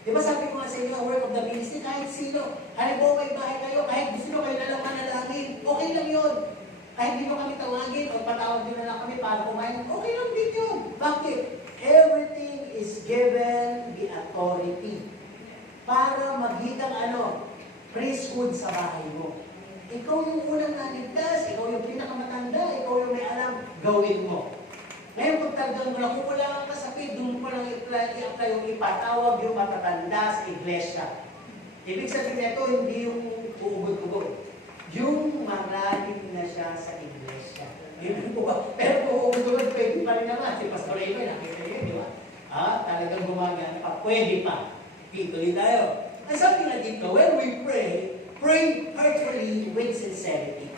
Di ba sabi ko nga sa inyo, Word of the Ministry, kahit sino, halimbawa may bahay kayo, kahit gusto nyo kayo na lang manalangin, okay lang yun. Kahit di nyo kami tawagin, o patawag nyo na lang kami para kumain, okay lang din yun. Bakit? Everything is given the authority para maging priesthood sa bahay mo. Ikaw yung unang naligtas, ikaw yung pinakamatanda, ikaw yung may alam, gawin mo. Ngayon, kung talagang wala, kung wala kang kasakit, doon pa lang i-apply yung ipatawag yung matatanda sa iglesia. Ibig sabihin nito, hindi yung uugod-ugod. Yung marami na siya sa iglesia. Ibig po ba? Pero kung uugod-ugod, pwede pa rin naman. Si Pastor Amy, nakita yun, di ba? Talagang gumagana pa. Pwede pa. Pituloy tayo. Ang sabi na dito, when we pray, pray heartily with sincerity.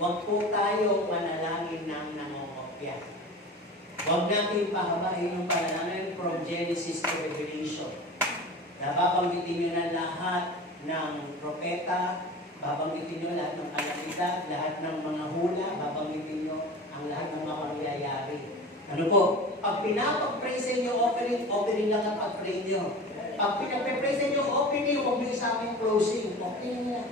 Huwag po tayo manalangin ng nangongopya. Huwag natin pahabain yung panalangin from Genesis to Revelation. Babanggitin nyo na lahat ng propeta, babanggitin nyo lahat ng kalamidad, lahat ng mga hula, babanggitin nyo ang lahat ng mga mangyayari. Ano po? Pag pinapag-pray sa inyo, offering lang ang pag-pray nyo. Pag pinapag-pray sa inyo, opening, huwag nyo sa aming closing. Opening lang.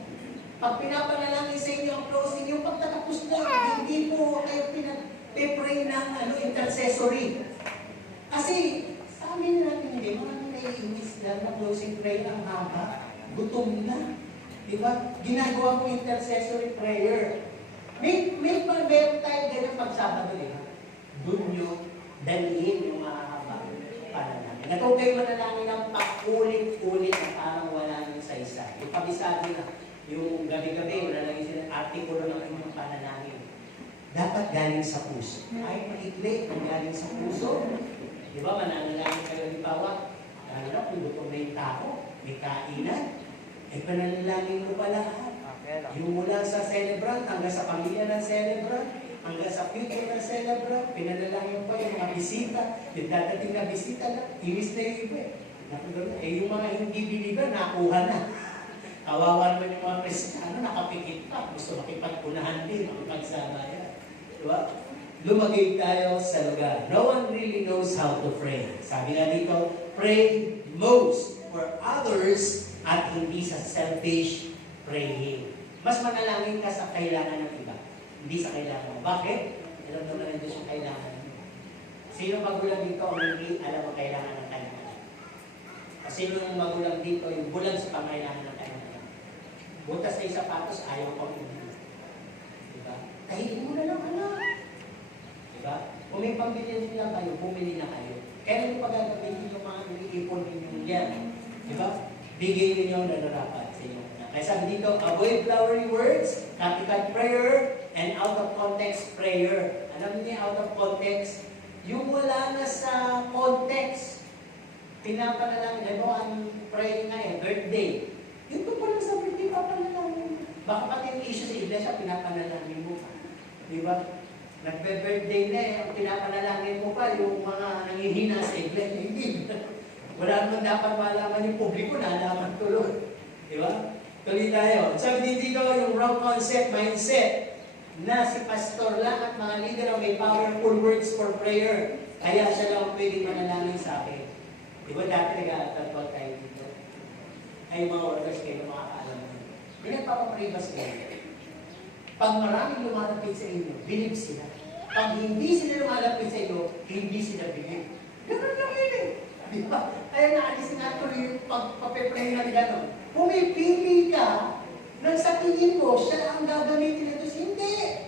Pag pinapanalangin sa inyo ang closing, yung pagtatapos na, hindi po kayo pinag-pray ng intercessory. Kasi, sa amin natin hindi, mga naiinis lang na closing prayer ang haba. Gutom na. Diba? Ginagawa mo intercessory prayer. May meron tayo ganyan pag-Sabado, diba? Doon nyo dalhin yung mahahaba panalangin. At huwag kayo manalangin ng paulit-ulit na parang wala nyo sa isa. Yung pabisado na, yung gabi-gabi, wala lang yung artikulo ng inyong panalangin. Dapat galing sa puso. Kahit maikli, kung galing sa puso, di ba, mananalangin kayo di bawa, lalo na kung gutom na yung tao, may kainan, pananalangin mo pa lahat. Yung mula sa celebrant, hanggang sa pamilya ng celebrant, hanggang sa future ng celebrant, pinanalangin pa yung mga bisita, yung dadating na bisita na, inis na yung iba. Yung mga hindi biliban, nakuha na. Kawawa naman yung mga Kristiyano, nakapikit pa. Gusto makipagpunahan din, makipagsabayan. Diba? Lumagay tayo sa lugar. No one really knows how to pray. Sabi na dito, pray most for others at hindi sa selfish praying. Mas manalangin ka sa kailangan ng iba, hindi sa kailangan mo. Bakit? Alam naman na Diyos yung kailangan mo. Sino magulang dito ang hindi alam ang kailangan ng kailangan? Kasi yung magulang dito, yung bulan sa pangailangan ng kailangan. Butas na yung sapatos, ayaw pang hindi. Diba? Kahihin mo na lang, anak. Diba? Kung may pambili nila kayo, bumili na kayo. Kailan nyo pagagamitin yung mga iniipon ninyo yan? Di ba? Bigay ninyo na narapat sa inyo. Kaya sabi dito, avoid flowery words, copycat prayer, and out of context prayer. Alam niyo out of context? Yung wala na sa context. Pinapanalangin. Ano ang prayer nga birthday. Yung pa lang sa birthday, papanalangin. Baka pati yung issue sa iglesia, pinapanalangin mo pa. Di ba? Nagbe-birthday na ang pinapanalangin mo pa yung mga nangihina sa iglesia. Hindi. Wala naman dapat malaman yung publiko, nalaman tuloy. Di ba? Tuloy tayo. Sabi dito yung wrong concept, mindset, na si pastor lang at mga leader ang may powerful words for prayer. Kaya siya lang pwedeng manalangin sa akin. Di ba dati nag-aatal tayo dito? Ay mga workers kayo makakaalam mo. Pinagpapapray ba sila? Pag maraming lumalapit sa inyo, believe sila. Pag hindi sila lumalapit sa inyo, hindi sila believe. Ganun lang yun eh. Di ba? Kaya naalis nga tuloy yung pagpapapray na gano'n. Pumipili ka nang sa tingin mo, siya ang gagamitin nito. Hindi.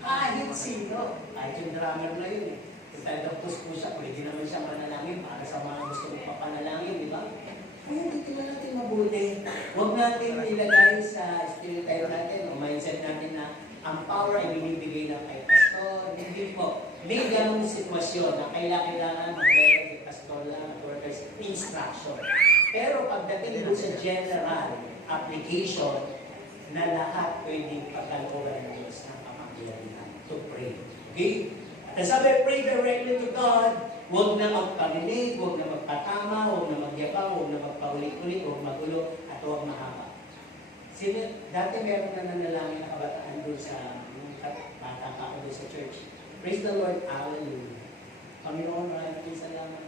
Kahit sino. Kahit yung drummer na yun eh. Kung tayo doctors po siya, pwede naman siya manalangin para sa mga gusto mong papanalangin, di ba? Kaya titignan natin mabuti. Huwag natin ilagay sa stereotype natin o mindset natin na ang power ay binibigay ng kay pastor. Hindi po. May ganong sitwasyon na kailangan mag-meron si pastor lang at workers instruction. Pero pagdating doon sa general application na lahat pwedeng pagkalooban ng Diyos ng kapangyarihan to pray. Okay? At sabi, pray directly to God. Huwag na magparinig, huwag na magpatama, huwag na magyabang, huwag na magpaulit-ulit, huwag magulo, at huwag mahaba. Dati meron na nanalangin na kabataan doon sa bata pa ako doon sa church. Praise the Lord, hallelujah. Panginoon, maraming salamat.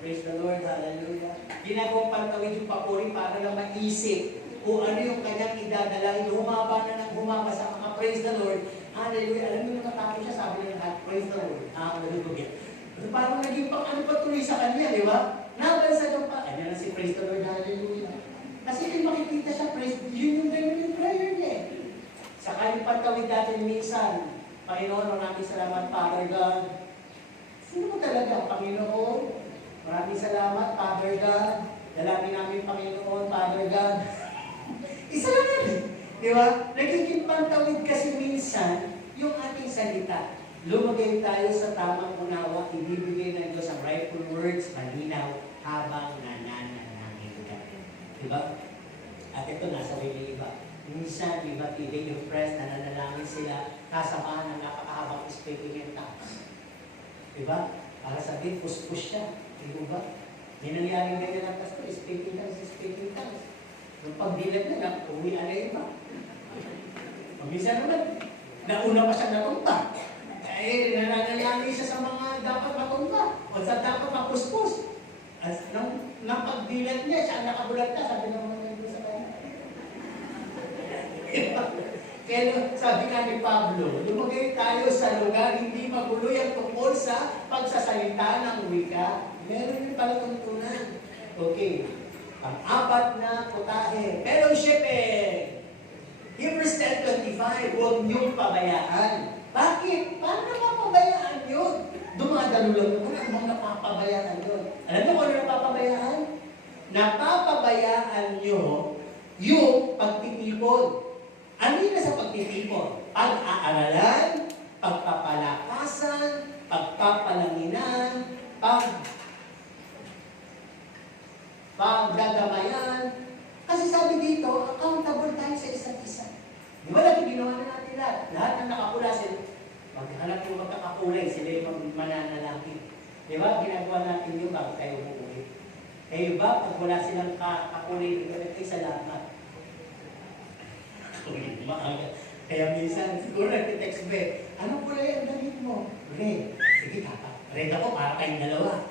Praise the Lord, hallelujah. Ginagawang pantawid yung papuri para lang maisip kung ano yung kanyang idadalahin. Humaba na ng humaba sa mga praise the Lord. Hallelujah. Alam mo nakatapos siya, sabi na lahat, praise the Lord. Hallelujah. So, parang naging pang ano pa tuloy sa kanya, di ba? Nabansa doon pa. Kanya na si praise the Lord, hallelujah. Kasi kung makikita siya, praise, yun yung ganyan yung prayer niya. Saka yung pantawid natin minsan, Panginoon, maraming salamat, Father God. Sino mo talaga, Panginoon? Maraming salamat, Father God. Dalangin namin, Panginoon, Father God. Isa lang yan. Di ba? Nagiging pantawid kasi minsan yung ating salita. Lumagay tayo sa tamang unawa, ibibigay ng Diyos ang rightful words, malinaw, habang nananalangin ka. Di ba? At ito, nasa rin iba. Minsan, iba't ibig yung press, nananalangin sila, kasamahan ng napakahabang speaking in tongues. Di ba? Para sabihin, push-push siya. Di ba? May nangyaring ganyan ang pastor, speaking tongues. Nung pagdilag na, uwian na iba. Minsan naman, nauna pa siya natunta. Nananalangin siya sa mga dapat matunta. O sa dapat mapuspos. Nang pagdilag niya, siya nakabulat ka, sabi naman nandun sa kanya. Kaya sabi nga ni Pablo, lumagay tayo sa lugar, hindi magulo yung tungkol sa pagsasalita ng wika. Meron yung palatuntunan. Okay. Pang-apat na putahe. Fellowship Hebrews 10:25, huwag niyong pabayaan. Bakit? Paano napapabayaan yun? Dumadalo lang yun. Ano bang napapabayaan yun? Alam mo kung ano napapabayaan? Napapabayaan nyo yung pagtitipon. Ano yun sa pagtitipon? Pag-aaralan, pagpapalakasan, pagpapalanginan, pagdadamayan. Kasi sabi dito, accountable tayo sa isa't isa. Di ba natin ginawa na natin lahat? Lahat ng nakapula sila. Paghanap yung magkakakulay, sila yung mananalangin. Di ba? Ginagawa natin yung bago tayo umuwi. Eh ba, pag wala silang kakulay, ay salamat. Maaga. Kaya minsan, siguro nag-text ba, anong kulay ang damit mo? Red. Sige, tata. Red ako para kayong dalawa.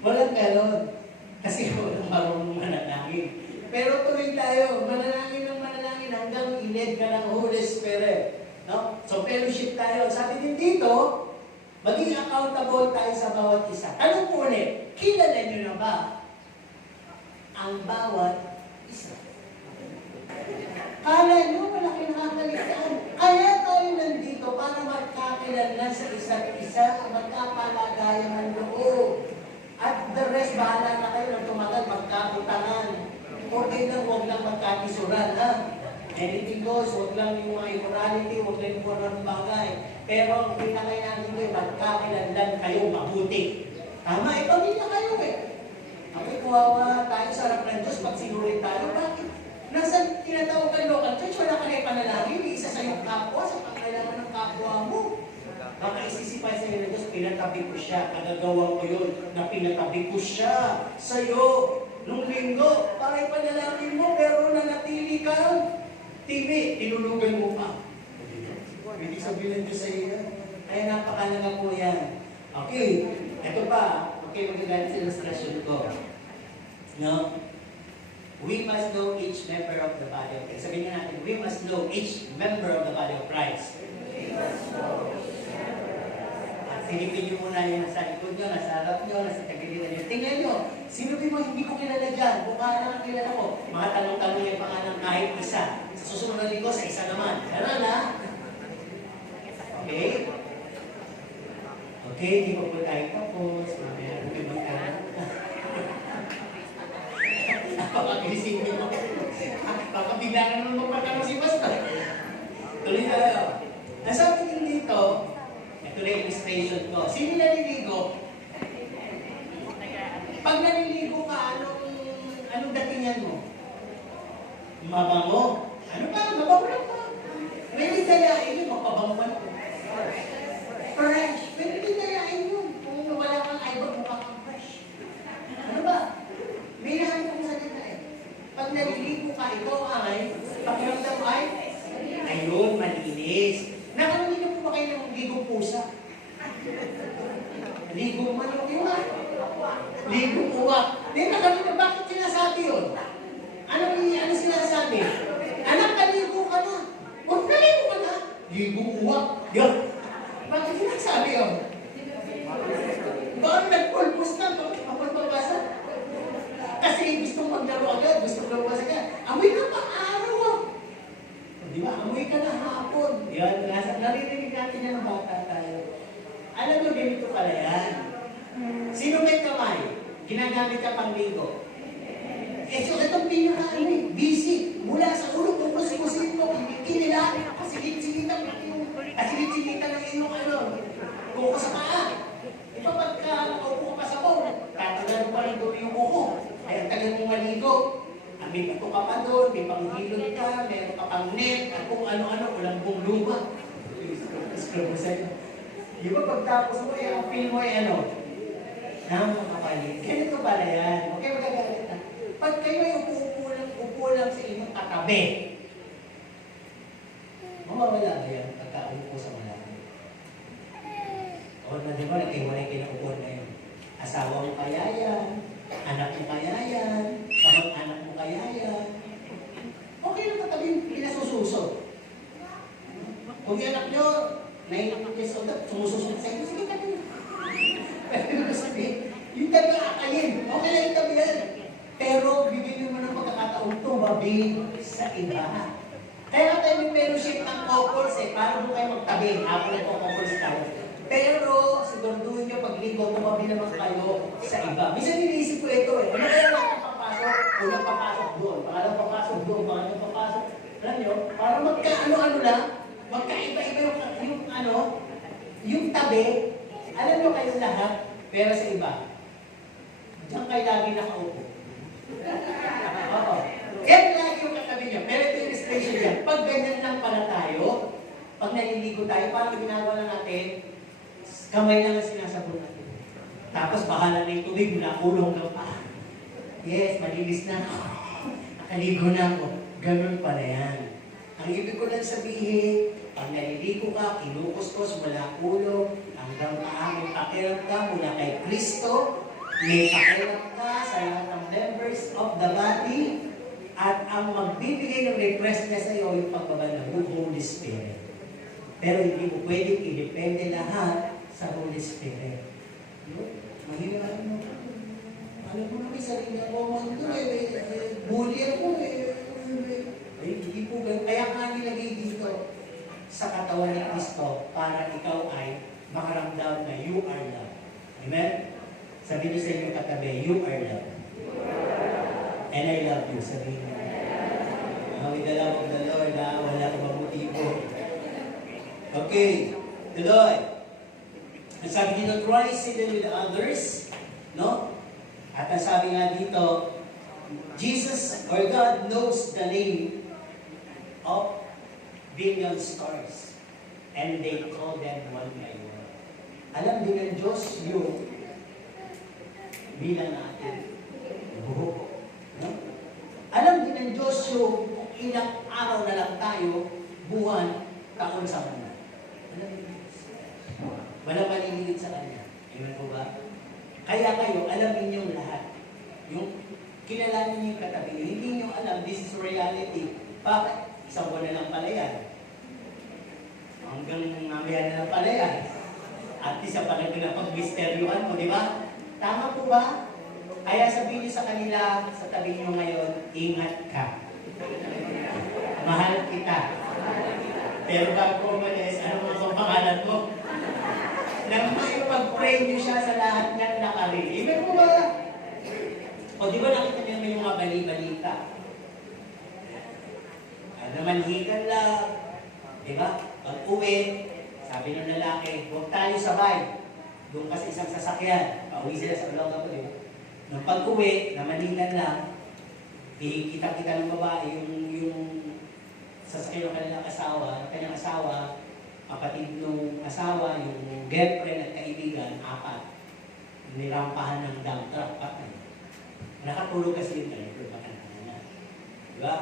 Walang galon. Kasi walang marunong manalangin. Pero tuloy tayo, manalangin ng manalangin hanggang ined ka ng Holy Spirit. No? So, fellowship tayo. Sabi din dito, maging accountable tayo sa bawat isa. Tanong po ulit, kilala nyo na ba ang bawat isa? Kala nyo, malaki nakakalitaan. Kaya tayo tayo nandito para magkakilanlan sa isa't isa, magkapalagayan ng loob. At the rest, bahala na kayo ng tumagal, magkakutangan. Okay lang, huwag lang magkakisuran, ha? Anything goes, huwag lang yung mga immorality, huwag lang yung mga bagay. Pero ang pinakailangan nyo, magkakilanlan kayo mabuti. Tama, pamilya kayo eh. Okay, kuwawa tayo sa harap ng Diyos, pag sinulit tayo, bakit? Nasa tinatawag ka local church, wala ka na ipanalangin, isa sa iyong kapwa, sa pangailangan ng kapwa mo. Baka isisipay sa iyo ng Diyos, pinatabi ko siya, kagagawa ko yun, na pinatabi ko siya sa iyo nung linggo, para ipanalangin mo, pero nanatili kang tibi, tinulugan mo pa. Hindi sabihin ng Diyos sa iyo. Kaya napakalaga po yan. Okay, ito pa. Okay, magagalit sa illustration ko. No? We must know each member of the body of Christ. Sabihin natin, we must know each member of the body of Christ. At silipin nyo muna yung nasa likod nyo, nasa harap nyo, nasa tagiliran nyo. Tingnan nyo, sino mo hindi ko kilala dyan? Kung paano ang kilala ko? Mga tanong-tanong yung pangalan kahit isa. Sa susunod na linggo, sa isa naman. Ganun na. Okay? Okay, di pa po tayo tapos. Mamaya, may magkaroon. Napakagising mo. Baka ka naman magpagkano si Pastor. Tuloy tayo. Nasabi din dito, ito na yung illustration ko. Sino naliligo? Pag naliligo ka, anong datingan mo? Mabango. Ano ba? Mabango lang pa. May ligayain yun, mapabanguan ko. Fresh. May ligayain yun. Kung wala kang eyebrow, mukha kang fresh. Ano ba? May nahanap ko sa dito eh. Pag naliligo ka, ikaw ay, pakiramdam ay, ayun, malinis. Nakaligo po ba kayo ng ligong pusa? Ligo manok yun ha? Ligo uwak. Di nakaligo, bakit sinasabi yun? Ano sinasabi? Anak, kaligo ka na. Huwag naligo ka na. Ligo uwak. Yun. Bakit sinasabi yun? Bakit nagpulpos na? Bakit mapulpabasa? Kasi gustong maglaro agad, gustong lumabas agad. Amoy ka pa araw ah. Di ba? Amoy ka na hapon. Yan, naririnig natin yan ng bata tayo. Alam mo, ganito pala yan. Sino may kamay? Ginagamit ka pang ligo. So itong pinaka, busy. Mula sa ulo, kung kusin mo, kinila, kasigit-sigitan ng iyong kuko sa paa. Ito pagka nakaupo ka sa bowl, tatagal pa rin doon yung kuko. Kaya tagal mo maligo. May pato ka pa doon, may panghilot ka, meron ka pang net, at kung ano-ano, walang buong luma. Di ba pagtapos mo, ang feel mo nakakapalit. Ganito pala yan. Okay, magagalit na. Pag kayo ay upo lang sa inyong katabi, mawawala ba yan pagka-upo sa malaki? O na di ba, nag-iwalay kayo ng upuan na yun. Asawa mo kaya yan, anak mo kaya yan, kamag-anak mo kaya yan. Okay lang katabi, pinasususo. Kung yung anak nyo, 9 years old, sumususunod sa inyo, sige tabi. Pero sabihin, yung tabi akalin, okay lang yung tabi yan. Pero bibigyan mo ng pagkakataon tumabi sa iba. Kaya tayo may fellowship ng couples para mo kayo magtabi. Ako na po couples tayo. Pero siguraduhin nyo pag linggo, tumabi naman kayo sa iba. Minsan iniisip ko ito eh. Ano kaya lang papasok? Unang papasok doon, pangalang papasok doon, pangalang papasok. Alam nyo, para magka-ano-ano lang, magkaiba-iba yung tabi, alam nyo kayo lahat, pero sa iba. Diyan kayo lagi nakaupo. Oo. Kaya lagi yung katabi nyo, pero ito yung illustration yan. Pag ganyan lang pala tayo, pag naliligo tayo, parang ginagawa na natin, kamay lang ang sinasabon natin. Tapos bahala na yung tubig, mula ulo hanggang paa. Yes, malinis na ako. Nakaligo na ako. Ganun pala yan. Ang ibig ko lang sabihin, pag naliligo ka, kinukustos mula ulo hanggang paa, may pakiramdam mula kay Kristo, may pakiramdam sa lahat ng members of the body, at ang magbibigay ng refresh niya sa iyo yung pagbabanlaw, yung Holy Spirit. Pero hindi mo pwedeng i-depende lahat sa Holy Spirit. Mahirap mo. Alam mo naman, sarili ako, bully ako, hindi po ganun. Kaya nga nilagay dito, sa katawan ni Kristo para ikaw ay makaramdam na you are loved. Amen? Sabihin niyo sa inyong katabi, you are loved. And I love you. Sabihin niyo. With the love of the Lord, wala ka bang motibo. Okay. Tuloy. Ang sabi dito, try sitting with others. No? At ang sabi nga dito, Jesus or God knows the name of billion stars. And they call them one by one. Alam din ng Diyos yung bilang natin. No? Alam din ng Diyos yung ilang araw na lang tayo, buwan, taon sa mundo. Alam din ng Diyos. Walang maliliit sa Kanya. Amen po ba? Kaya kayo, alam niyo lahat. Yung kilalanin niyo yung katabi niyo, hindi niyo alam, this is reality. Bakit? Isang buwan na lang pala yan. Hanggang mamaya na lang pala yan. At isa pa rin na pag-misteryuhan mo, di ba? Tama po ba? Kaya sabihin niyo sa kanila, sa tabi niyo ngayon, ingat ka. Mahal kita. Pero bago umalis, ano mga pangalan mo? Nang pag-pray niyo siya sa lahat ng nakarinig. Amen po ba? O di ba nakita niyo may mga bali-balita? Namanhikan lang. Di ba? Pag-uwi, sabi ng lalaki, huwag tayo sabay. Doon kasi isang sasakyan. Pauwi sila sa ulang ako, di ba? Nung pag-uwi, namanhikan lang, kita-kita ng babae yung sasakyan ng kanyang asawa, kapatid ng asawa, yung girlfriend at kaibigan, 4. Nirampahan ng dump truck, patay. Nakatulog kasi yung driver, baka na. Diba?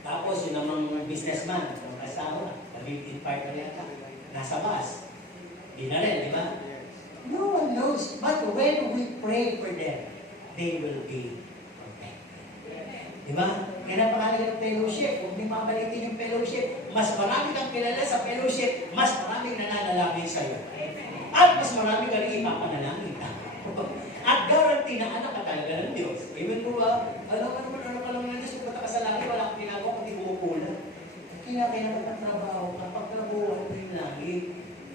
Tapos yun namang businessman, ng asawa, nabibig partner yata, nasa bus. Di na rin, di ba? No one knows. But when we pray for them, they will be protected. Di ba? Kaya napakalaga ng fellowship. Kung may mabalitin yung fellowship, mas marami kang kilala sa fellowship, mas maraming nananalangin sa'yo. At mas marami ka rin ipapanalangin. At guarantee na anak ka talaga ng Diyos. Amen po ba? Ano ka lang ng Diyos, kung punta ka sa langit, wala kang ginagawa, kundi bumukulan. Kaya magtatrabaho ka, pagtrabuhan mo yung langit.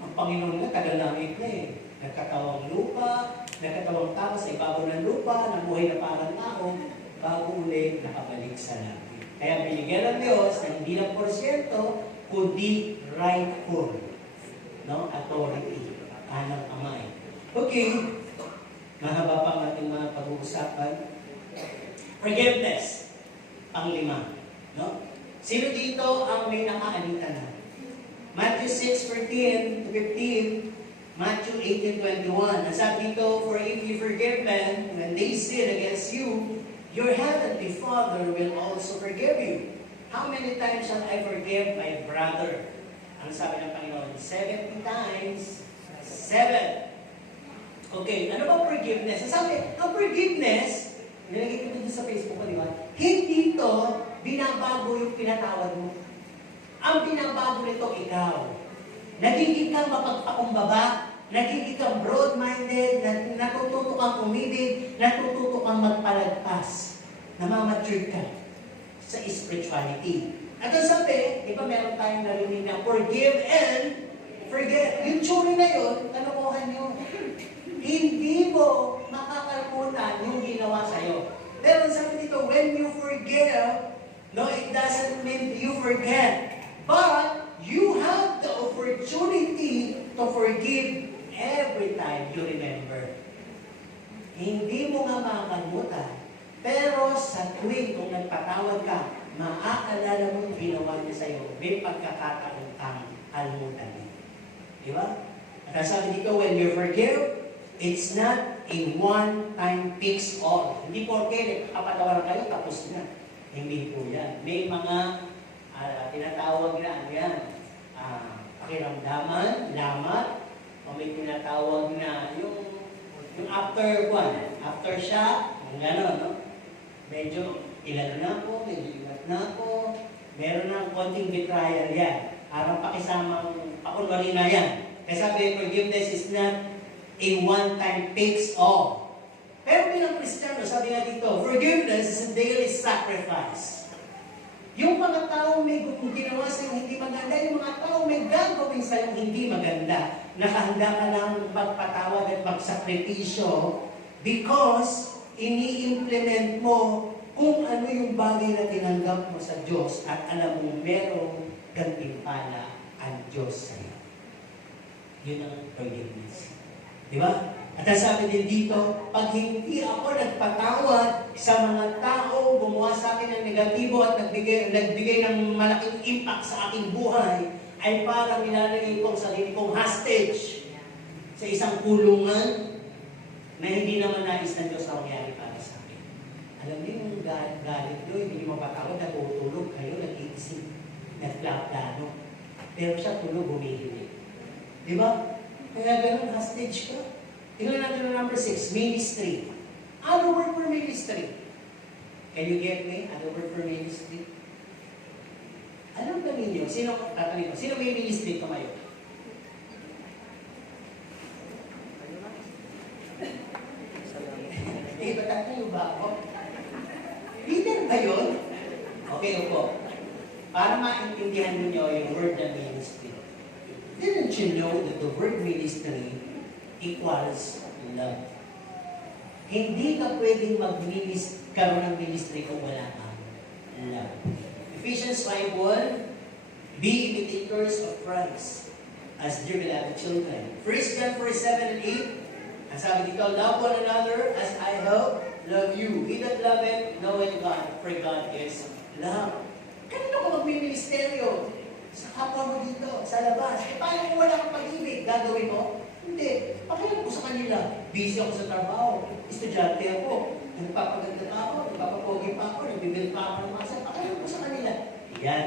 Ang Panginoon nga, tagal-langit na eh. Nagkatawang lupa, nagkatawang tao sa ibabaw ng lupa, namuhay na parang tao, bago uli nakabalik sa langit. Kaya binigyan ng Diyos na hindi lang porsyento, kundi rightful. No? Authority. Kanang kamay. Okay. Mahaba pa ang ating mga pag-uusapan. Forgiveness. Pang-5. No? Sino dito ang may nakaanita na? Matthew 6:14-15, Matthew 18:21. Nasabi dito, for if you forgive men when they sin against you, your heavenly Father will also forgive you. How many times shall I forgive my brother? Ang sabi ng Panginoon, 70 times 7. Okay, ano ba forgiveness? Sabi, ang forgiveness, nilagay ko dito sa Facebook, di ba? Hindi ito binabago yung pinatawad mo. Ang binabago nito, ikaw. Nagiging kang mapagpakumbaba, nagiging kang broad-minded, natututo kang umibig, natututo kang magpalagpas, namamature ka sa spirituality. At ang sabi, di ba meron tayong narinig na forgive and forget. Yung tsuri na yun, kalokohan nyo. Hindi mo makakalimutan yung ginawa sa'yo. Pero sabi dito, when you forgive, no, it doesn't mean you forget. But you have the opportunity to forgive every time you remember. Hindi mo nga makakalimutan. Pero sa tuwing kung nagpatawad ka, maaalala mo yung ginawa niya sa'yo. May pagkakataon kang alimutan niya. Di ba? At sabi dito, when you forgive, it's not a one-time fix-all. Hindi porke kapatawaran kayo, tapos na. Hindi po yan. May mga tinatawag na yan. Pakiramdaman, lamat, o may tinatawag na yung after one. After siya, yung gano'n, no? Medyo ilan na ako, medyo ilat na ako. Meron ng konting betrayal yan. Parang pakisamang pakunwari na yan. Kaya sabi, forgiveness is not a one-time fix-all. Pero bilang Kristiyano, sabi nga dito, forgiveness is a daily sacrifice. Yung mga tao may ginawa sa'yo hindi maganda, yung mga tao may gagawin sa'yo hindi maganda, nakahanda ka lang magpatawad at magsakripisyo because ini-implement mo kung ano yung bagay na tinanggap mo sa Diyos at alam mo merong gantimpala ang Diyos sa'yo. Yun ang forgiveness. Di ba? At ang sabi din dito, pag hindi ako nagpatawad sa mga tao gumawa sa akin ng negatibo at nagbigay ng malaking impact sa aking buhay, ay parang nilalagay kong sarili kong hostage sa isang kulungan na hindi naman nais ng Diyos ang mangyari para sa akin. Alam niyo yung galit nyo, hindi nyo mapatawad, natutulog kayo, nag-iisip, nagplano. Pero siya tulog, humihilig. Di ba? Kaya ganun, hostage ka. Tingnan natin ang number 6, ministry. Other word for ministry. Can you get me? Other word for ministry? Alam ba ninyo? Sino may ministry tumayo? Ba't tayo ba ako? Leader ba yun? Okay, upo. Para maintindihan niyo yung word na ministry. Didn't you know that the word ministry equals love? Hindi ka pwedeng karoon ng ministry kung wala kang love. Ephesians 5:1, be imitators of Christ as dear beloved children. 1 John 4:7 and 8, ang sabi dito, love one another as I have loved you. He that loveth knoweth God, for God is love. Kanino ka magmi-ministeryo? Sa kapwa mo dito, sa labas. Paano kung wala kang pag-ibig? Gagawin mo? Hindi. Pakialam ko sa kanila. Busy ako sa trabaho. Estudyante ako. Nagpapaganda pa ako. Nagpapapogi pa ako. Nagbibuild pa ako ng masa. Pakialam ko sa kanila. Yan.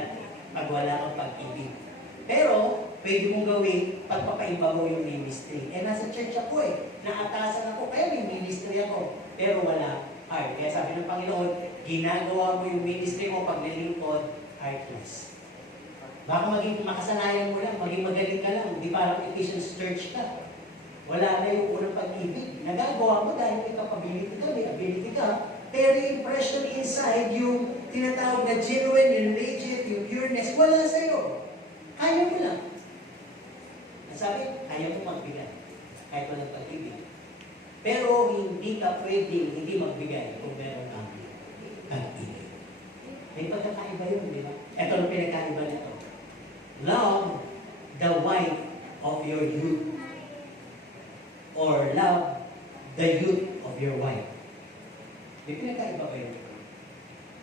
Pag wala kang pag-ibig. Pero, pwede mong gawin pagpapaiba mo yung ministry. Nasa church ako Naatasan ako. Kaya may ministry ako. Pero wala heart. Kaya sabi ng Panginoon, ginagawa mo yung ministry mo pag nilingkod, heartless. Baka maging makasanayan mo lang, maging magaling ka lang, hindi parang Ephesians Church ka. Wala na yung unang pag-ibig. Nagagawa mo dahil may capability ka, may ability ka, pero yung impression inside, yung tinatawag na genuine, yung legit, yung pureness, wala sa'yo. Kaya mo lang. Sabi, kaya mo magbigay, kahit walang pag-ibig. Pero hindi ka pwedeng hindi magbigay kung meron kang pag-ibig. May pagkakaiba yun, di ba? Ito ang pinagkaiba nito. Love the wife of your youth, or love the youth of your wife. May pinagkaiba ba yun?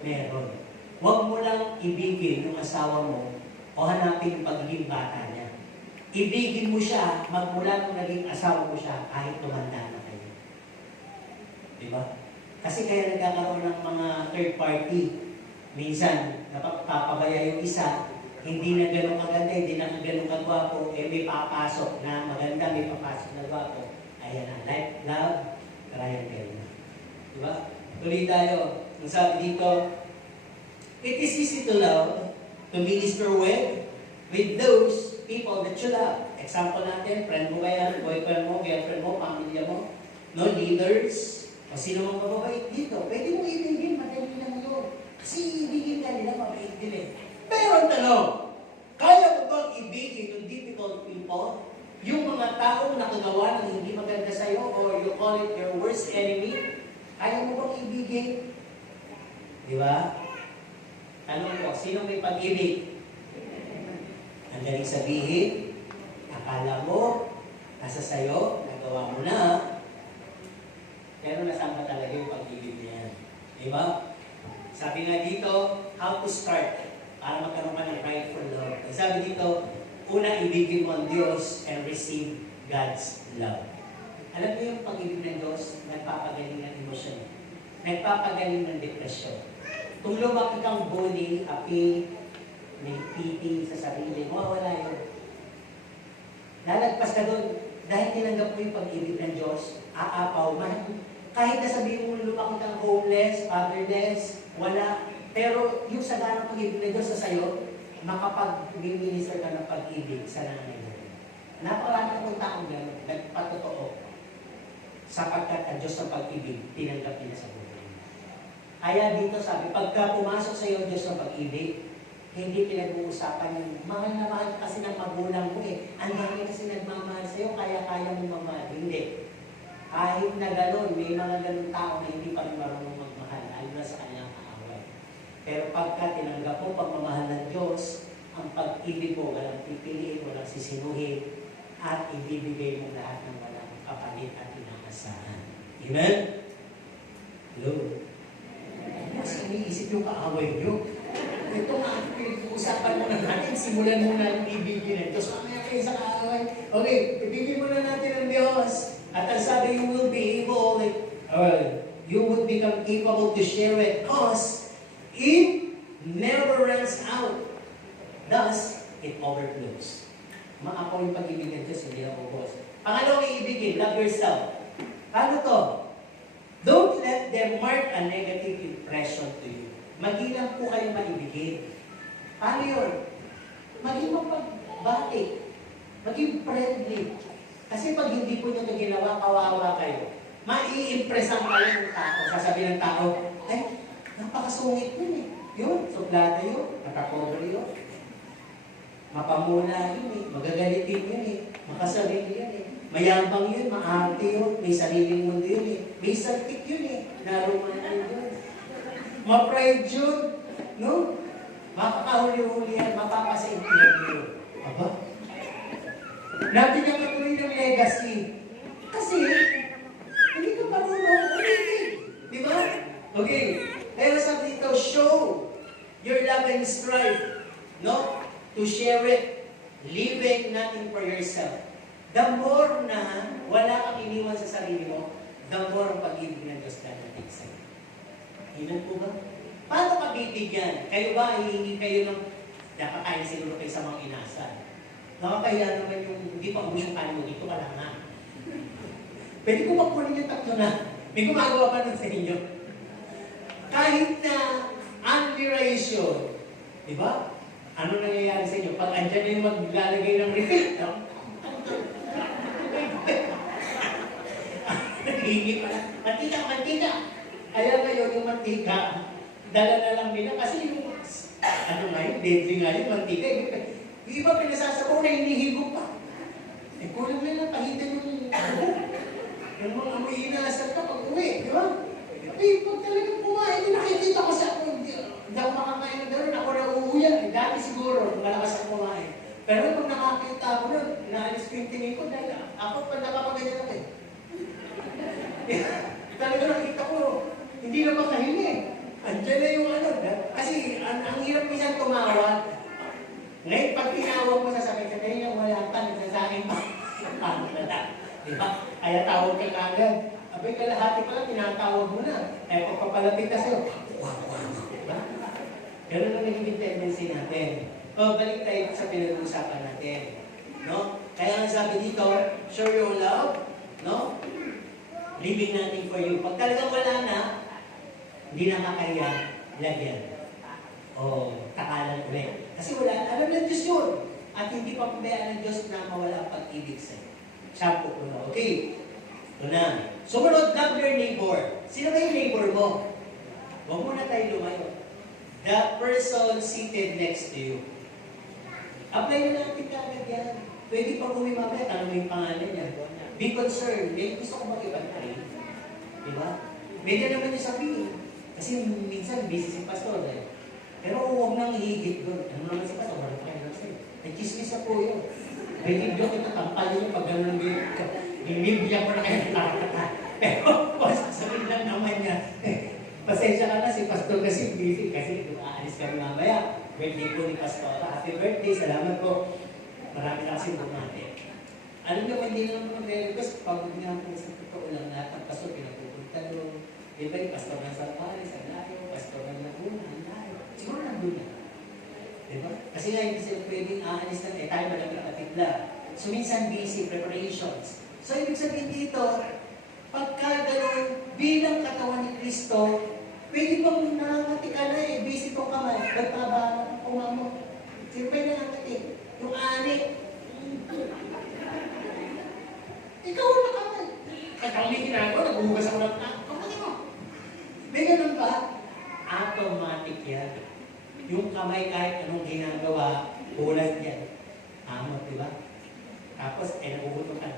Meron. Huwag mo lang ibigin yung asawa mo o hanapin yung pagiging bata niya. Ibigin mo siya magmula nung naging asawa mo siya kahit tumanda na kayo. Diba? Kasi kaya nagkakaroon ng mga third party. Minsan, napapabaya yung isa, hindi na gano'ng maganda, hindi na gano'ng kagwapo, may papasok na maganda, may papasok na gwapo. Ayan na, like, love, triangle na. Diba? Tuloy tayo. Ang sabi dito, it is easy to love, to minister with those people that you love. Example natin, friend mo ba yan, boyfriend mo, girlfriend mo, pamilya mo, no, leaders, o sino mang mababait dito. Pwede mo ibigin, madali lang yun. Kasi ibigin ka nila, mabait din Pero ang tanong, kaya mo bang ibigin yung difficult people? Yung mga taong nakagawa ng hindi maganda sa'yo, or you call it your worst enemy? Kaya mo bang ibigin? Di ba? Tanong ko, sino may pag-ibig? Ang galing sabihin, akala mo, nasa sayo, nagawa mo na, pero nasaan ba talaga yung pag-ibig niyan? Di ba? Sabi nga dito, how to start para magkaroon ka ng prideful love. Sabi dito, una, ibigin mo ang Diyos and receive God's love. Alam niyo yung pag-ibig ng Diyos, nagpapagaling ng emosyon. Nagpapagaling ng depresyon. Kung lumaki kang bully, api, may piti sa sarili, mawawala yun. Lalagpas ka doon, dahil tinanggap mo yung pag-ibig ng Diyos, aapaw man. Kahit na sabihin mo lumaki kang homeless, fatherless, wala. Pero yung saganang pag-ibig ng Diyos sa sayo, makapag-minister ka ng pag-ibig sa nanay mo. Napakarami kong taong gano'n, nagpatotoo. Sapagkat ang Diyos ng pag-ibig, tinanggap niya sa buhay. Kaya dito sabi, pagka pumasok sa iyo Diyos ng pag-ibig, hindi pinag-uusapan yung mahal na mahal kasi ng magulang mo eh. Ang dami kasi nagmamahal sa iyo, kaya-kaya mo mamahal. Hindi. Kahit na gano'n, may mga gano'ng tao na hindi pa rin marunong magmahal, lalo na sa kanyang kaaway. Pero pagka tinanggap mo pagmamahal ng Diyos, ang pag-ibig mo, walang pipiliin, walang sisinuhin, at ibibigay mo lahat ng walang kapalit at inaasahan. Amen? Hello? Mas iniisip yung kaaway nyo. Ito nga, pinag-uusapan muna natin, simulan muna ng ibigin ng Diyos. Mamaya kayo sa kaaway. Okay, ibigin muna natin ng Diyos. At ang sabi, you will be able, you will become capable to share it because it never runs out. Thus, it overflows. Maapaw yung pag-ibig ng Diyos, hindi ako boss. Pangalawang iibigin, love yourself. Paano to? Don't let them mark a negative impression to you. Magilang po kayong maibigin. Paano yun? Maging mapagbati. Maging friendly. Kasi pag hindi po nyo ito ginawa, kawawa kayo. Mai-impressan kayo ng tao. Sasabihin ng tao, ay, napakasungit yun eh. Yun, suplada yun, nakakover yun. Mapamuna yun eh, magagalitin yun eh, makasarili yun eh. Mayabang yun, maarte yun, may sariling mundo yun eh. May saltik yun eh, narumanan yun. Ma-pride yun, no? Makakahuli-huli yan, mapapasaintinag yun. Aba? Nabigyan ka tuloy ng legacy. Kasi, hindi ka marunong ulitin. Di ba? Okay. Kaya sabi dito, show your love and strive. No? To share it. Living nothing for yourself. The more na wala kang iniwan sa sarili mo, the more ang pag-ibig ng Diyos dadating sa'yo. Amen po ba? Paano ka bibigyan? Kayo ba, hihingi kayo ng nakakain siguro kayo sa mga inasal? Nakakaya naman yung hindi pa ubus yung kanin mo dito, wala nga. Pwede ko magpunin yung tatlo na. May gumagawa pa nun sa inyo. Kahit na unliration, di ba? Ano nangyayari sa inyo? Pag andyan na yung maglalagay ng refill, no? Naghihingi pala. Mantika, mantika! Kaya ngayon yung mantika, dala na lang nila kasi yung, ano nga yun, deadly nga yun, mantika. Yung iba pinasasabaw na hinihigop pa. Eh, kulang na lang, pahitan yung mga amoy inasal ka pag uwi, di ba? Eh, pag talagang kumain, nakikita ko sa ako, hindi ako makakain ng gano'n, ako na uuya. Dati siguro, malakas ako kumain. Pero pag nakakita ako nun, inaalis ko yung tingin ko dahil ako pag nakapaganyan ako eh. Talaga nakita ko, hindi na makahingi. Andiyan na yung ano. Kasi ang hirap minsan tumawag. Ngayon, pag tinawag mo, sasabihin ka, kaya wala pa, nagsasakin pa. Paano na lang? Diba? Kaya tawag ka kagad. Abay, kalahati pala, tinatawag mo na. Eh, pag papalapit ka sa'yo, diba? Ganun ang nagiging tendency natin. O, balik tayo sa pinag-uusapan natin. No? Kaya nga sabi dito, show your love, no? Living nothing for you. Pag talagang wala na, hindi na makaya, lagyan. O, takalan ulit. Kasi wala, alam ng Diyos yun. At hindi pa pabayaan ng Diyos na mawala ang pag-ibig sa'yo. Sampo ko na. Okay. Ito na. Sumunod, love your neighbor. Sino ba yung neighbor mo? Huwag muna tayo lumayo. The person seated next to you. Apply na natin kagad yan. Pwede pag uwi mamaya, tanong mo yung pangalan niya. Be concerned. May gusto ko mag-ibantay. Diba? Pwede naman yung sabihin. Kasi minsan, busy si pastor. Eh. Pero huwag nang hihigit doon. Ano naman si pastor? Wala pa kayo sa'yo. May chismis na po yun. May video kita, tampalin yung pag gano'n ng Bibigyan ko na kayo ng tarakata. Pero, sasabihin lang naman niya, pasensya ka na si pastor kasi busy. Kasi aalis kami mamaya. Birthday po ni pastor. Happy birthday. Salamat po. Marami na kasi bumati. Alam niyo, hindi naman mag-request. Pagod nga po sa totoo lang lahat ng pastor. Pinapupunta doon. Di ba yung pastor ng Sambales, ang layo. Pastor ng Laguna, ang layo. Siguro nandun na. Di ba? Kasi nga hindi sila pwedeng aalis na tayo malamig katitla. So minsan busy, preparations. So ibig sabihin dito, pagka gano'n, bilang katawan ni Kristo, pwede bang nangangati ka na eh, busy itong kamay, nagtrabaho ng puma mo. Sino ba yung nangangati? Yung ani. Ikaw na kamay. At ako may ginagawa, naghuhugas ako ng kamay mo. May ganun ba? automatic yan. Yung kamay kahit anong ginagawa, ulan yan. Amot, di ba? Tapos, nagugutom ka.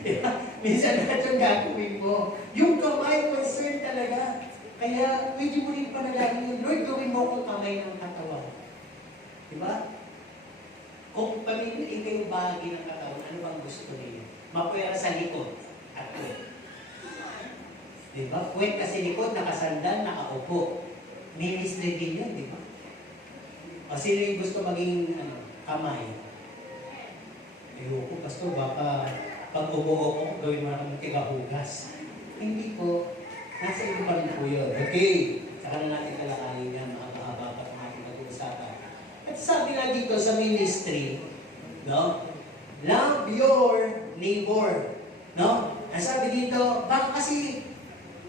Diba? Minsan na ito gagawin mo. Yung kamay, concern talaga. Kaya, pwede mo rin panalangin yun. Lord, gawin mo kong kamay ng katawan. Diba? Kung pamilin kayo bahagi ng katawan, ano bang gusto niyo? Mapwera sa likod at puwet. Diba? Puwet kasi likod, nakasandal, nakaupo. Ministry din yun, diba? O sino yung gusto maging kamay? Ayoko, pastor, baka pag umuo ko, gawin mo naman tigahugas. Hindi po. Nasa iyo pa rin po yun. Okay. Saka na natin kalakayin yan. Mahaba-haba pa ang ating mag-uusapan. At sabi nga dito sa ministry, no? Love your neighbor. No? Ang sabi dito, baka kasi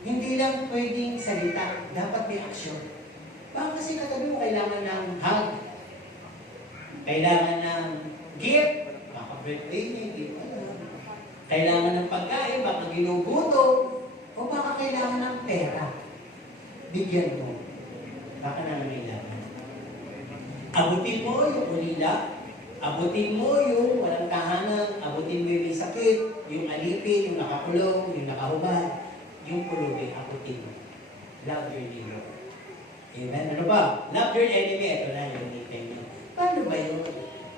hindi lang pwedeng salita. Dapat may aksyon. Baka kasi katabi mo kailangan ng hug. Kailangan ng gift. Baka birthday niya, gift. Kailangan ng pagkain, baka ginugutom, o baka kailangan ng pera. Bigyan mo. Baka naman kailangan. Abutin mo yung ulila, abutin mo yung walang tahanan, abutin mo yung may sakit, yung alipin, yung nakakulong, yung nakahubad, yung pulubi, abutin mo. Love your neighbor. Amen? Ano ba? Love your enemy. Ito na yung nickname niyo. Paano ba yun?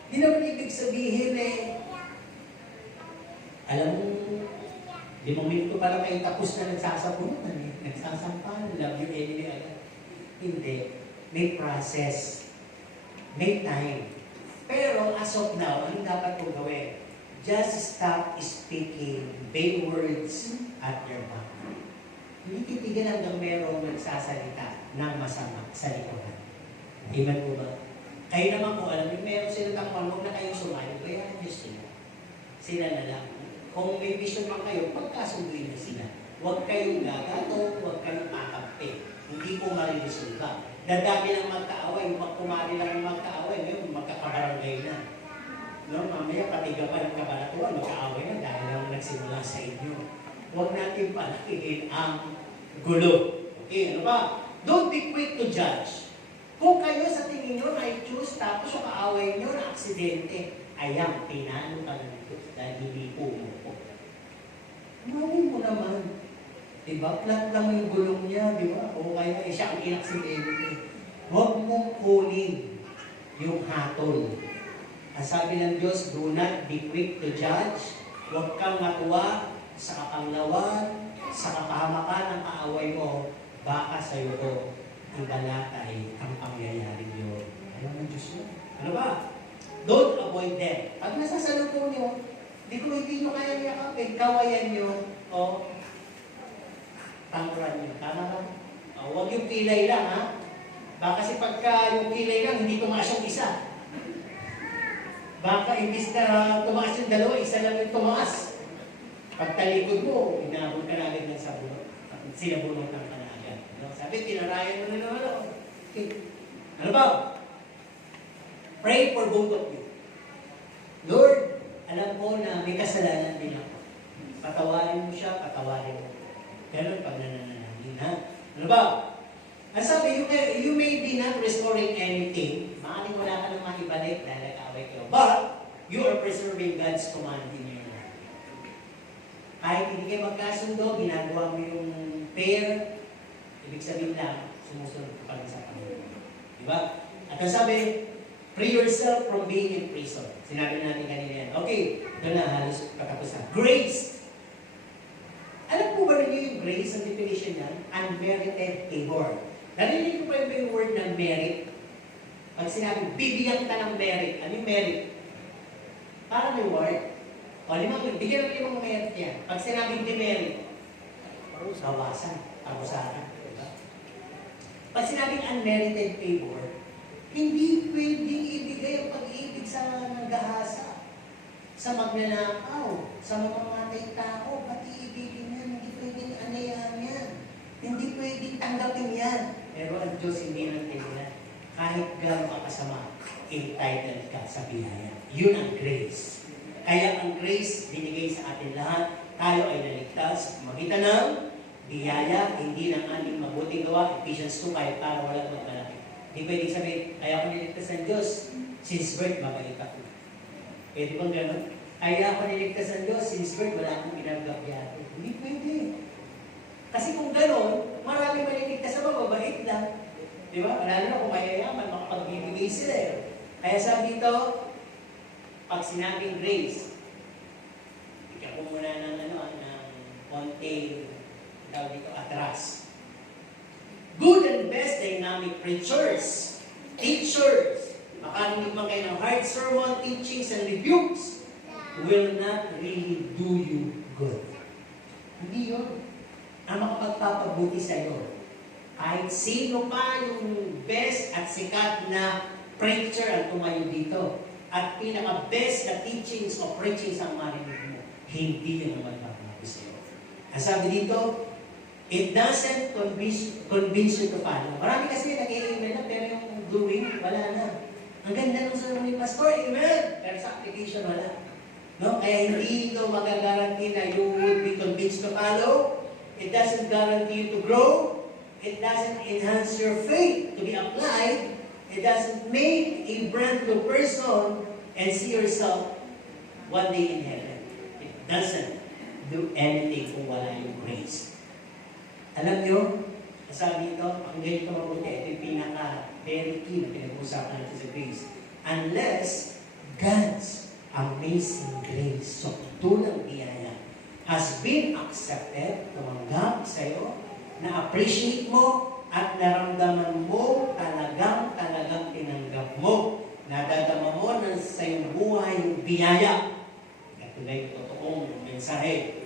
Di naman ibig sabihin alam mo, 5 minuto pa lang kayo tapos na nagsasabunutan nagsasampal, love your enemy agad. Hindi. May process. May time. Pero as of now, ano dapat kong gawin? Just stop speaking vain words at your back. Hindi titigan hanggang merong nagsasalita ng masama sa likuran. Amen po ba? Kayo naman po, alam niyo, meron silang takpan, huwag na kayong sumayo, kaya Diyos sila. Sila na lang. Kung may vision man kayo, pagkasunduin na sila. Huwag kayong gagato, huwag kayong kakampi. Hindi po mariresolva. Dadami lang magkaaway, pag kumari lang ang magkaaway, ngayon magkakabarangay na. No, mamaya patiga pa ng kabaratuan, magkaaway na dahil lang nagsimula sa inyo. Huwag natin palakihin ang gulo. Okay, ano ba? Don't be quick to judge. Kung kayo sa tingin nyo na i-choose, tapos yung kaaway nyo na aksidente, ayang, pinano ka na nito dahil hindi po umupo. Mawin mo naman. Diba? Plat lang yung gulong niya, di ba? O kaya siya ang inaksidente. Huwag mong kunin yung hatol. Ang sabi ng Diyos, do not be quick to judge. Huwag kang matuwa sa kapanglawan, sa kapahamakan ng kaaway mo. Baka sa'yo ko ang balatay, ang pangyayari yun. Ayaw ng Diyos yun. Ano ba? Don't avoid them. Pag nasasalubong nyo, hindi nyo kaya niyakapin, kawayan nyo, o tangkuran nyo. Tama ba? Huwag yung pilay lang, ha? Baka kasi pagka yung pilay lang, hindi tumaas yung isa. Baka imbis na tumaas yung dalawa, isa lang yung tumaas. Pag talikod mo, inabot ka na agad ng sabunot. Sinabunot lang ka na agad. Sabi, tinarayan mo na naman ako. Okay. Ano ba? Pray for both of you. Lord, alam ko na may kasalanan din ako. Patawarin mo siya, patawarin mo. Ganun pag nananalangin, ha? Ano ba? Ang sabi, you may be not restoring anything. Maaaring wala ka naman ibalik dahil nag-away kayo. But, you are preserving God's command in your life. Kahit hindi kayo magkasundo, ginagawa mo yung prayer, ibig sabihin lang, sumusunod ka pa rin sa Panginoon. Diba? At ang sabi, free yourself from being in prison. Sinabi natin kanina yan. Okay, ito na halos katapusan. Grace. Alam po ba rin yung grace, ang definition niya? Unmerited favor. Narinig ko pa yung word ng merit. Pag sinabi, bibigyan ka ng merit. Ano yung merit? Parang may word. O, bigyan ng 5 merit yan. Pag sinabing demerit, bawasan, parusahan. Diba? Pag sinabing unmerited favor, hindi pwedeng ibigay ang pag-ibig sa nagahasa, sa magnanakaw, sa mamamatay tao, pati ibigin yan, hindi pwedeng anayahan yan. Hindi pwedeng tanggapin yan. Pero ang Diyos hindi natin. Kahit gano'n ka kasama, entitled ka sa biyaya. Yun ang grace. Kaya ang grace binigay sa atin lahat, tayo ay naligtas, magitan ng biyaya, hindi ng ating mabuting gawa, Ephesians 2:5, para walang magmalaki. Hindi pwedeng sabihin, kaya ako niligtas ng Diyos, since birth, mabait ako. Pwede bang gano'n? Kaya ako niligtas ng Diyos, since birth, wala akong ginagabyado. Hindi pwede. Kasi kung gano'n, marami maliligtas na mababait lang. Di ba? Lalo na kung mayayaman, makapagbibigay sila. Kaya sabi dito, pag sinabing grace, ikaw ko muna ng konting tawag dito, atras. Good and best dynamic preachers, teachers, makarinig man kayo ng hard sermon, teachings, and rebukes will not really do you good. Hindi yun. Ang makapagpapabuti sa'yo. Kahit sino pa yung best at sikat na preacher ang tumayo dito. At pinaka-best na teachings o preachings ang marinig mo. Hindi yun ang magpapabuti sa'yo. Ang sabi dito, it doesn't convince you to follow. Marami kasi nag-i-amen na, pero yung doing, wala na. Ang ganda nung sabi ni Pastor, amen! Pero sa application, wala. No? Kaya hindi ito magagaranti na you would be convinced to follow. It doesn't guarantee you to grow. It doesn't enhance your faith to be applied. It doesn't make a brand new person and see yourself one day in heaven. It doesn't do anything kung wala yung grace. Alam nyo, sabi ito, ang ganito mabuti, ito yung pinaka-very key na pinag-uusapan natin sa grace. Unless God's amazing grace, so tulang biyaya, has been accepted, tumanggap sa'yo, na-appreciate mo, at naramdaman mo, talagang tinanggap mo, nadadama mo na sa iyong buhay yung biyaya. Ito na yung totoong mensahe.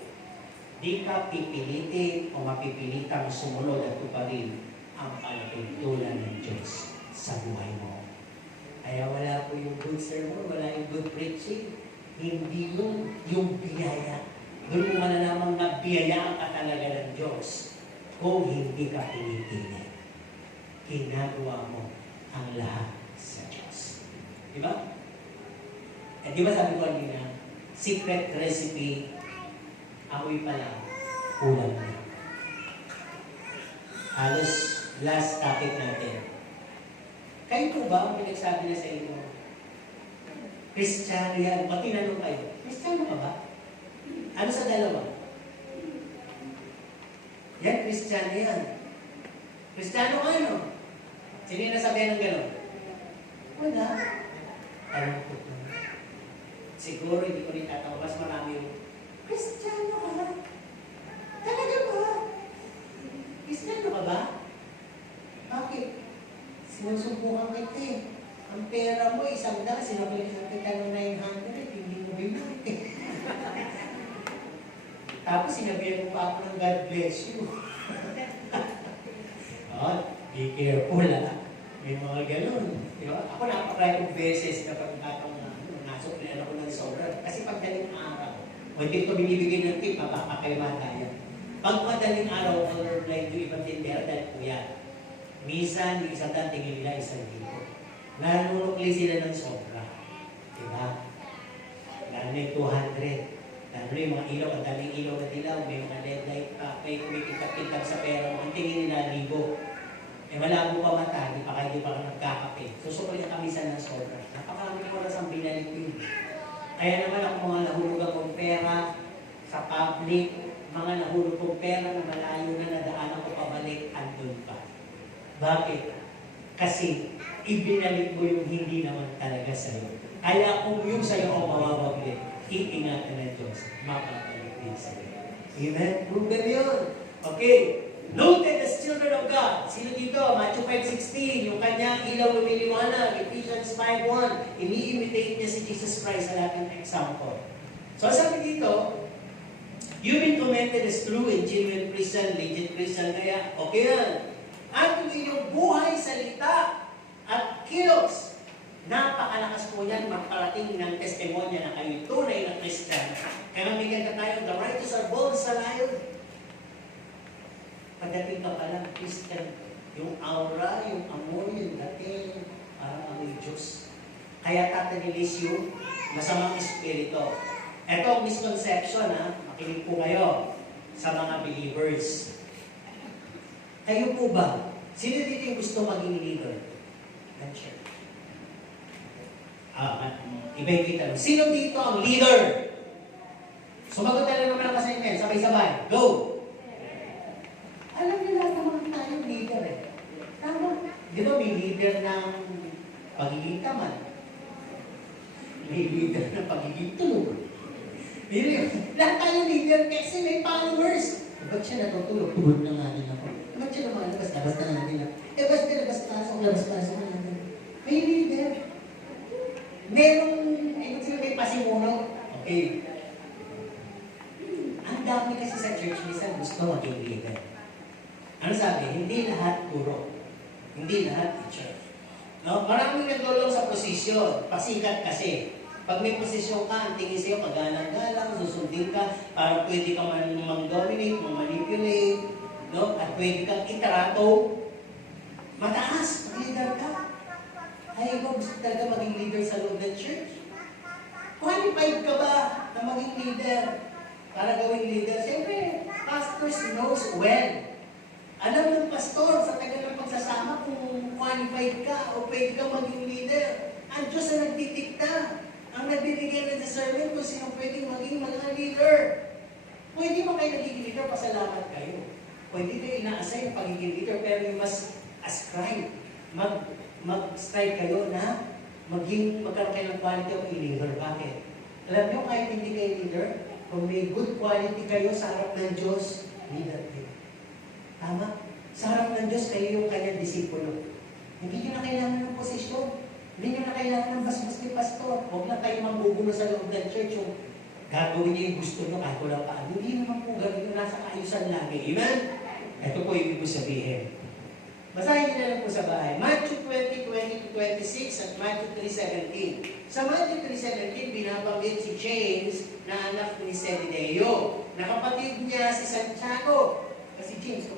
Di ka pipilitin o mapipilitang sumunod at tuparin ang pagpintulan ng Diyos sa buhay mo. Kaya wala po yung good sermon, wala yung good preaching. Hindi yung biyaya. Doon mo malalamang na biyayaan ka talaga ng Diyos kung hindi ka pinipilit. Ginagawa mo ang lahat sa Diyos. Di ba? Eh, di ba sabi ko kanina, secret recipe, amoy pa lang, ulam na. Halos last topic natin. Kayo po ba ang pinagsabi na sa inyo? Kristiyano yan. Pag tinanong kayo, Kristiyano ka ba? Ano sa dalawa? Yan, Kristiyano yan. Kristiyano ka, no? Sino yung nasabihan ng gano'n? Wala. Alam ko po. Siguro hindi ko rin tatawa. Mas marami yung Kristiyano ka ba? Talaga ba? Kristiyano ka ba? Bakit? Sinusubukan kita eh. Ang pera mo, $100, sinapalitan kita ng 900, hindi mo bibili eh. Tapos sinabihan mo pa ako ng God bless you. Oh, be careful May mga ganun. Diba? Ako napakayong beses na pagkatong nasuklian ako ng sobra. Kasi pagdaling araw, o hindi ko binibigyan ng tip, mapapakayamata yan. Pag madaling araw, overnight yung ibang tindera dahil po yan. Minsan, yung isang tingin nila, isang dito. Nanunukli sila ng sobra. Diba? Lalo na yung 200. Lalo na yung mga ilaw, ang daming ilaw na dilaw, may mga LED light pa, may kumikitap-kitap sa pera mo, ang tingin nila 1,000. Eh malabo pa mata, di pa kayo pa nagkakape. Susukli na kami ng sobra. Napakarami oras ang binalik yun. Kaya naman ako mga nahulog akong pera sa public, mga nahulog kong pera na malayo na nadaanan ko pabalik, andun pa. Bakit? Kasi ibinalik mo yung hindi naman talaga sa'yo. Kaya kung yung sa'yo ang mawawaglit, iingatan ng Diyos, mapapalik din sa'yo. Amen? Proven yun. Okay. Noted as children of God. Sino dito? Matthew 5:16. Yung kanyang ilaw lumiliwanag. Ephesians 5:1. Ini-imitate niya si Jesus Christ sa lahat ng example. So sabi dito, you've been commended as true and genuine Christian, legit Christian. Kaya, okay yan. At yung inyong buhay, salita, at kilos, napakalakas po yan magparating ng testimonya na kayo tunay na Christian. Kaya mamigyan ka tayo, the righteous are bold sa lion. Pagdating ka palang Christian, yung aura, yung amoy, yung dating, parang amoy Diyos. Kaya tatanilis yung masamang espirito. Ito ang misconception, makinig po kayo sa mga believers. Kayo po ba? Sino dito yung gusto maging leader? Not sure. Iba yung kita. Sino dito ang leader? Sumagot na lang naman ang assignment. Sabay-sabay. Go! Alam niyo lahat naman tayong leader eh. Tama. Di ba may leader ng pagiging tamad? May leader ng pagiging tulog. Lahat tayo leader kasi may followers. Ba't siya natutulog? Tugod na nga din ako. Ba't siya naman labas-labas na nga din ako? Basta labas-pasok na nga din. May leader. Merong, may pasimuno. Okay. Ang dami kasi sa church minsan gusto maging leader. Ano sabi? Hindi lahat puro. Hindi lahat teacher. No? Maraming nagdulong sa posisyon. Pasikat kasi. Pag may posisyon ka, ang tingin sa'yo, paggalang-galang, susundin ka, para pwede ka mang-dominate, mang-manipulate, no? At pwede kang itrato. Mataas, mag-leader ka. Ay, ikaw gusto talaga maging leader sa loob ng church? Qualified ka ba na maging leader? Para gawing leader? Siyempre, pastors knows when. Alam ng pastor sa tagal ng pagsasama kung qualified ka o pwede ka maging leader. Ang Diyos ang nagtitikta. Ang nagbibigay ng discernment kung sino pwedeng maging mga leader. Pwede mo kayo nagiging leader, pasalamat kayo. Pwede kayo ina-assign ang pagiging leader, pero you must ascribe. Mag-strive kayo na magkaroon kayo ng quality of leader. Bakit? Alam nyo, kahit hindi kayo leader, kung may good quality kayo sa harap ng Diyos, leader kayo. Tama? Sa harap ng Diyos, kayo yung kanyang disipulo. Hindi nyo na kailangan ng posisyon. Hindi nyo na kailangan ng bas-bas ni pastor. Huwag na kayo manggugulo sa loob ng church yung gagawin niyo yung gusto nyo kahit wala pa. Hindi naman po gagawin nyo nasa kaayusan lagi. Amen? Ito po yung ibig sabihin. Basahin nyo na lang po sa bahay. Matthew 20:20-26 at Matthew 3:17. Sa Matthew 3:17, binabanggit si James na anak ni Zebedeo. Nakapatid niya si Santiago. Si James,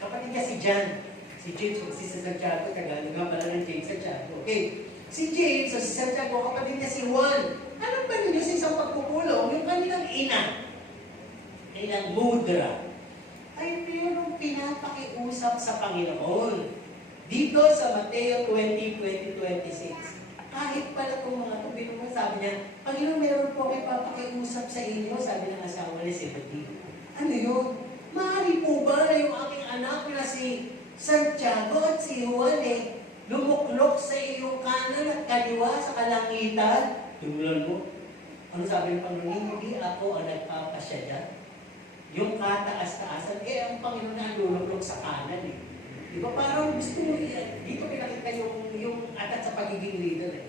kapatid niya si John. Si James, si Santiago, Tagalog nga pala ng James, Santiago. Okay. Si James o si Santiago, kapatid niya si Juan. Alam ba ninyo sa isang pagpupulong, yung kanilang kanilang mudra, ay mayroong pinapakiusap sa Panginoon. Dito sa Mateo 20:20-26. Kahit pala itong mga tubig mo, sabi niya, Panginoon, meron po kayo papakiusap sa inyo, sabi ng asawa ni Zebedeo. Ano yun? Maaari po ba na yung aking anak na si Santiago at si Juan lumuklok sa iyong kanan at kaliwa sa kalangitan? Tumulan mo. Ano sabi ng Panginoon? Hindi ako ang nagpapasya dyan. Yung kataas-taasan, ang Panginoon na luluklok sa kanan Di ba parang gusto mo dito pinakita yung atat sa pagiging leader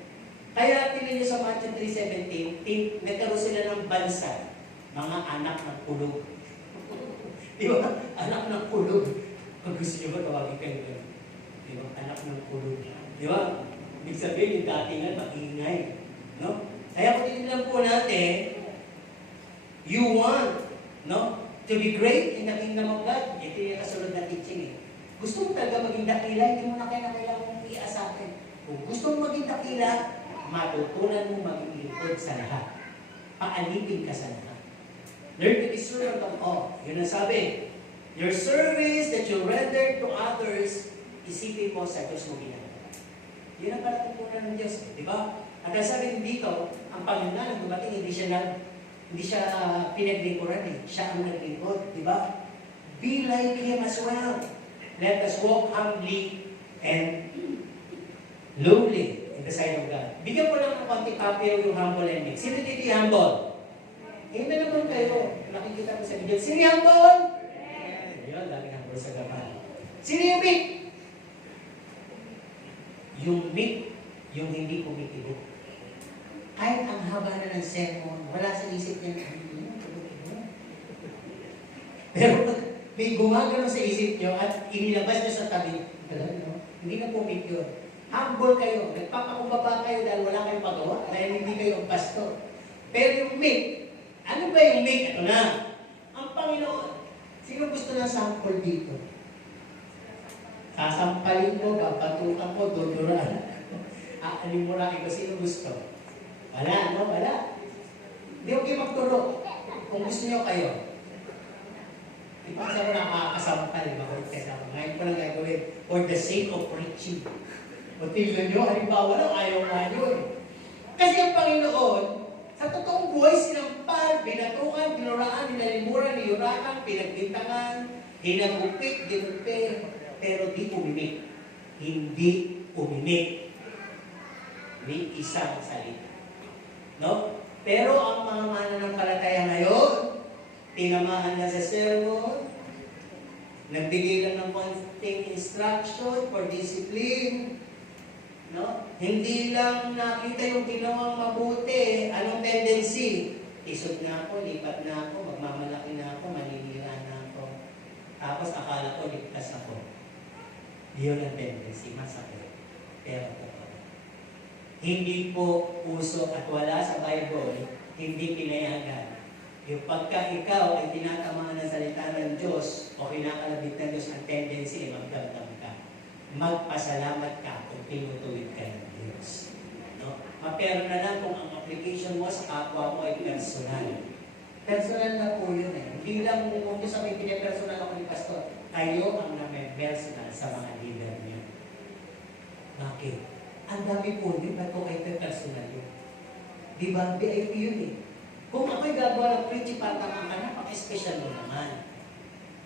Kaya tingnan niyo sa Matthew 3:17, nagkaroon sila ng bansa, mga anak ng kulog. Di ba? Anak ng kulog. Pag gusto niyo ba tawagin kayo? Di ba? Anak ng kulog. Di ba? Ibig sabihin, yung datingan, maingay. No? Kaya kung tinignan po natin, you want, no? To be great in the kingdom of God. Ito yung kasunod na teaching Gusto mo talaga maging dakila, hindi mo na kailangan i-asakin. Kung gusto mo maging dakila, matutunan mo maging lingkod sa lahat. Paalipin ka sa lahat. Learn to be servant of all. Yun ang sabi. Your service that you render to others, isipin mo sa Diyos mo ginagawa. Yun ang patutunan ng Diyos. Di ba? At ang sabi dito, ang Panginoon dumating, hindi siya pinaglingkuran Siya ang naglingkod. Di ba? Be like Him as well. Let us walk humbly and lowly in the sight of God. Bigyan ko lang ng konti copy yung humble and meek. Sino dito yung humble? Hindi naman kayo. Nakikita ko sa video. Sino yung humble? Ayun, lagi humble sa gapan. Sino yung meek? Yung meek, yung hindi kumitibo. Kahit ang haba na ng sermon, wala sa isip niya. Pero may gumagano sa isip niyo at inilabas niyo sa tabi. Hindi na po meek yun. Humble kayo. Nagpapakumbaba kayo dahil wala kayong pagawa. Dahil hindi kayo ang pastor. Pero yung meek, ano ba yung meek? Ito na. Ang Panginoon. Sino gusto ng sample dito? Sasampalin ko, papatukan ko, duduraan. Alimurahin ko. Sino gusto? Wala, no? Wala. Hindi ko kayo magturo. Kung gusto niyo kayo. Di ba kasi ako nakakasampal, makulit kasi ako. Ngayon ko lang gagawin for the sake of preaching. O tingnan nyo, halimbawa lang, ayaw nga nyo eh. Kasi ang Panginoon, sa totoong buhay sinampal, binatukan, binuraan, binalimuran, niyurakan, pinagbintangan, hinagupit, ginumpi, pero di umimik. Hindi umimik. May isang salita. No? Pero ang mga mananampalataya ngayon, tinamaan na sa sermon, nagbigay lang ng konting instruction for discipline, no? Hindi lang nakita yung ginawang mabuti. Anong tendency? Isod na ako, lipat na ako, magmamalaki na ako, maninira na ako. Tapos akala ko, ligtas ako. Yun ang tendency, masakit. Pero totoo. Hindi po uso at wala sa Bible, hindi pinayagan. Yung pagka ikaw ay tinatamaan ng salita ng Diyos o kinakalabit ng Diyos, ang tendency ay magdamdam ka. Magpasalamat ka kung tinutuwid ka ng Diyos. No? Mapero na lang kung ang application mo sa kapwa mo ay personal. Personal na po yun eh. Hindi lang kung Diyos ang may pinapersonal ako ni Pastor, kayo ang na-personal sa mga leader niyo. Bakit? Ang dami po din, ba't ko kayo personal yun? Di ba? VIP yun eh. Kung ako'y gagawa ng preaching para ka na, pang-special mo naman.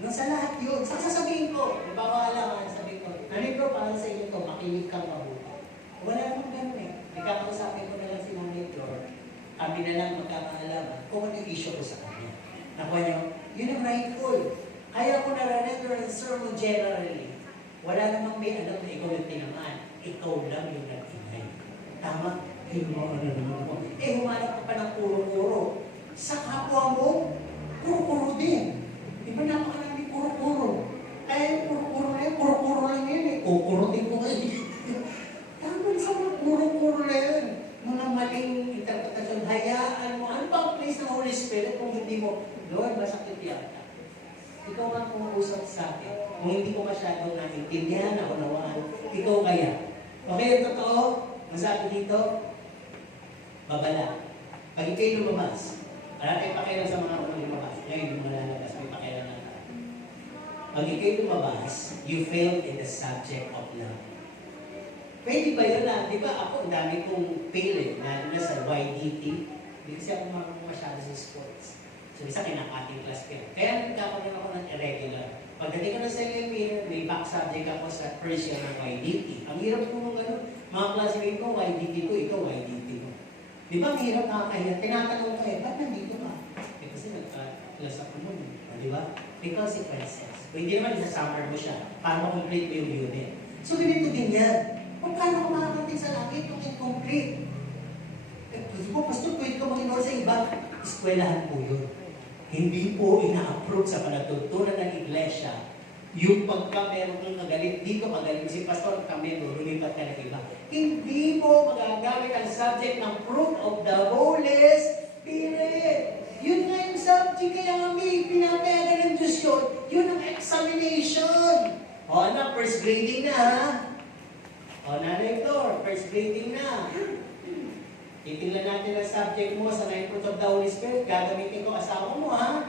Nung sa lahat yun, sasabihin ko, bawa lang, sabihin ko, nanito para sa inyo to, makinig kang mabuti. Wala namang ganun eh. Nagkakausapin ko na lang si Mami Flor, kami na lang magkakaalaman kung ano yung issue ko sa kanya. Nakuha niyo, yun ang rightful. Kaya ko na-render ng sermon generally. Wala namang may alam na ikaw yung tinamaan. Ikaw lang yung nag-ingay. Tama? Humanap ka pa ng puro-puro. Sa kapwa mo, puro-puro din. Di ba napakarami puro-puro? Kaya yung puro-puro na yun, puro-puro lang yun eh. Kukurutin ko kayo. Tama sa mga puro-puro na yun. Mga maling interpretasyon, hayaan mo. Ano ba ang place ng Holy Spirit kung hindi mo, Lord, masakit yata. Ikaw nga kumuusap sa akin. Kung hindi ko masyadong naintindihan, naunawaan, ikaw kaya. Okay, yung totoo, masabi dito, babala. Pag ikaw'y lumabas, wala tayong pakialam sa mga unang lumabas. Ngayon, yung mga lalabas, may pakialam na tayo. Pag ikaw'y lumabas, you failed in the subject of love. Pwede ba yun na? Di ba ako, ang dami kong fail eh, na sa YDT. Hindi kasi ako masyado sa sports. So, isa kinakating class ko. Kaya nagkakaroon ako ng irregular. Pagdating ko na sa LMA, may back subject ako sa first year ng YDT. Ang hirap ko nung gano'n. Mga classmate ko, YDT ko, ito YDT ko. Di ba, ang hirap nakakahiya? Tinatanong ko ba't nandito ka? Kasi nagka-class ako nun. Di ba? May consequences. O hindi naman, isa-summer mo siya para makomplete mo yung unit. So, ganito din yan. Kung paano ko makakating sa langit kung incomplete? Pastor, pwede ka mag-inor sa iba. Eskwelahan po yun. Hindi po ina-approve sa panagtutunan ng iglesia yung pagka meron kang magalit dito, magaling si Pastor, kami lulipat ka ng iba. Hindi mo magagamit ang subject ng fruit of the Holy Spirit. Yun nga yung subject, kaya kami pinapayagan ng Diyos yun. Yun ang examination. O anak, first grading na ha. O nanay Flor, first grading na. Titingnan natin ang subject mo sa 9 fruits of the Holy Spirit. Gagamitin ko asawa mo, ha?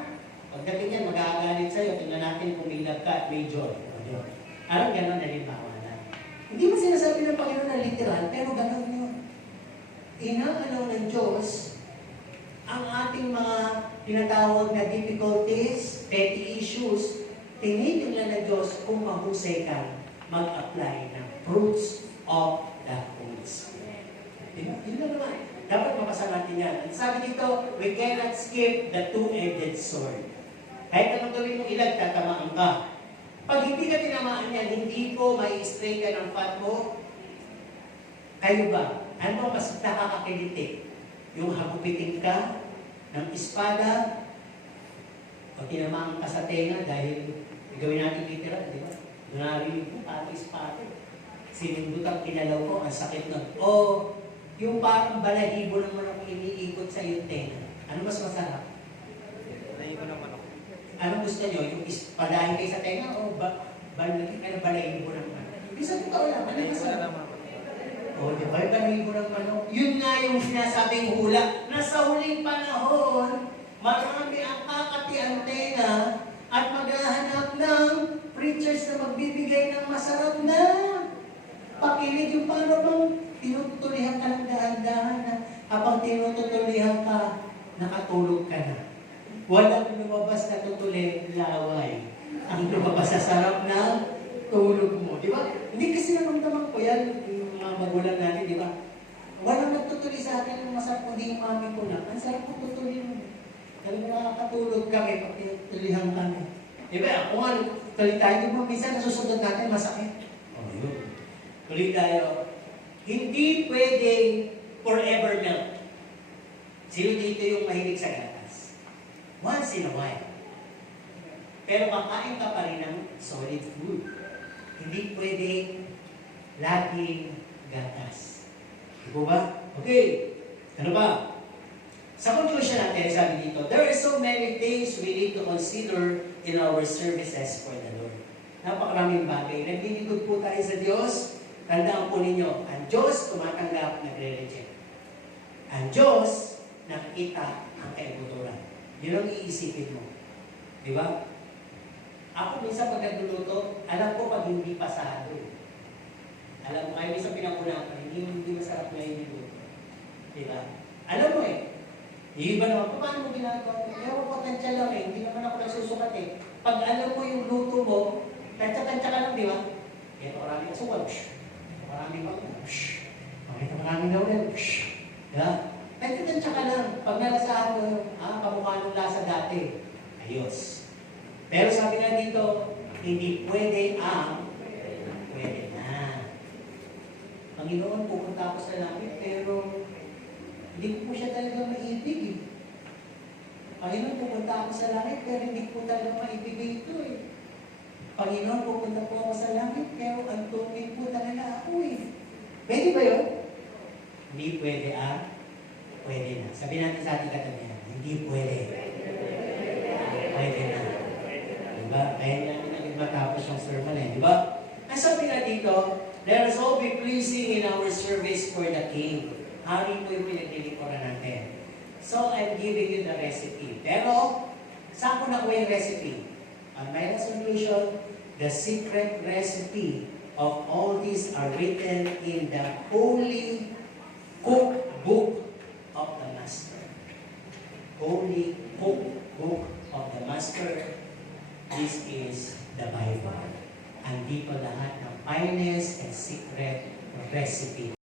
Pagdating yan, mag-aagalit sa'yo. Tingnan natin kung may love ka at may joy. Parang gano'n nalimbawa na. Hindi mo sinasabi ng Panginoon na literal, pero gano'n yun. Inaalaw ng Diyos ang ating mga tinatawag na difficulties, petty issues. Tinitingnan ng Diyos kung mahusay ka mag-apply ng fruits of the Holy Spirit. Yun na naman. Dapat mapasa natin yan. Sabi dito, we cannot skip the two-edged sword. Kahit anong gawin mong ilag, tatamaan ka. Pag hindi ka tinamaan yan, hindi po may stray ka ng fat mo. Kayo ba? Ano mas nakakakiliti? Yung hagupitin ka ng espada o tinamaan ka sa tenga dahil gawin natin literal, di ba? Narinig ko, pati espada. Sinundutang kinalaw ko, ang sakit nun. O, yung parang balahibo ng manok iniikot sa yung tenga. Ano mas masarap? Balahibo ng manok. Ano gusto nyo? Yung ispadahin kayo sa tenga o balahibo ng manok? Isa totoo lang. Ano masarap? O, di ba? Balahibo ng manok. Yun nga yung sinasabing hula. Nasa huling panahon, marami ang kakati ang tenga At maghahanap ng preachers na magbibigay ng masarap na pakinig, yung paano bang tinutulihan ka ng dahan-dahan na habang tinutulihan ka, nakatulog ka na. Walang lumabas na tutuli, laway. Ang lumabas sa sarap na tulog mo. Di ba? Hindi kasi naramdaman ko yan, yung mga magulang natin, di ba? Walang nagtutuli sa akin ng masarap, kundi yung mami ko na. Ang sarap ko tutuli mo. Kaya nakakatulog kami pag tinutulihan kami. Di ba? Kung ano, tuloy tayo, di ba? Minsan nasusunod natin, masakit. O, yun. Tuloy tayo. Hindi pwede forever milk. Sino dito yung mahilig sa gatas? Once in a while. Pero kakain ka pa rin ng solid food. Hindi pwede laging gatas. Di po ba? Okay. Ano ba? Sa conclusion natin, sabi dito, there are so many things we need to consider in our services for the Lord. Napakaraming bagay. Naglilingkod po tayo sa Diyos. Tandaan po ninyo, ang Diyos tumatanggap, nagre-reject. Ang Diyos nakikita ang kaibuturan. Yun ang iisipin mo. Di ba? Ako minsan pag nagluluto, alam ko pag hindi pasado. Alam mo, kayo minsan pinakulang, hindi masarap na yung luto. Di ba? Alam mo eh. Yung iba naman, paano mo ginagawa? Ewan ko, tansya lang eh. Hindi naman ako nagsusukat eh. Pag alam mo yung luto mo, tansya-tansya ka lang, di ba? Ito maraming asukal. Maraming pang, ito maraming laurel. Diba? Tansya ka lang. Pag nalasahan mo, kamukha nung lasa dati. Ayos. Pero sabi nga dito, hindi pwede ang pwede na. Panginoon, pupunta ako sa langit, pero hindi ko po siya talaga maibig eh. Panginoon, pupunta ako sa langit, pero hindi ko talaga maibigay ito eh. Panginoon, pupunta po ako sa langit, pero ang tungin po talaga ako eh. Pwede ba yun? Hindi pwede pwede na. Sabi natin sa ating katabihan, hindi pwede. Pwede na. Diba? Kaya natin naging matapos yung sermon eh. Diba? Ang sabi nga dito, let us all be pleasing in our service for the King. Hari po yung pinaglilikuran natin. So, I'm giving you the recipe. Pero, saan ko nakuha yung recipe? On my resolution, the secret recipe of all these are written in the Holy Cookbook of the Master. Holy Cookbook of the Master. This is the Bible. Andito lahat ng finest and secret recipe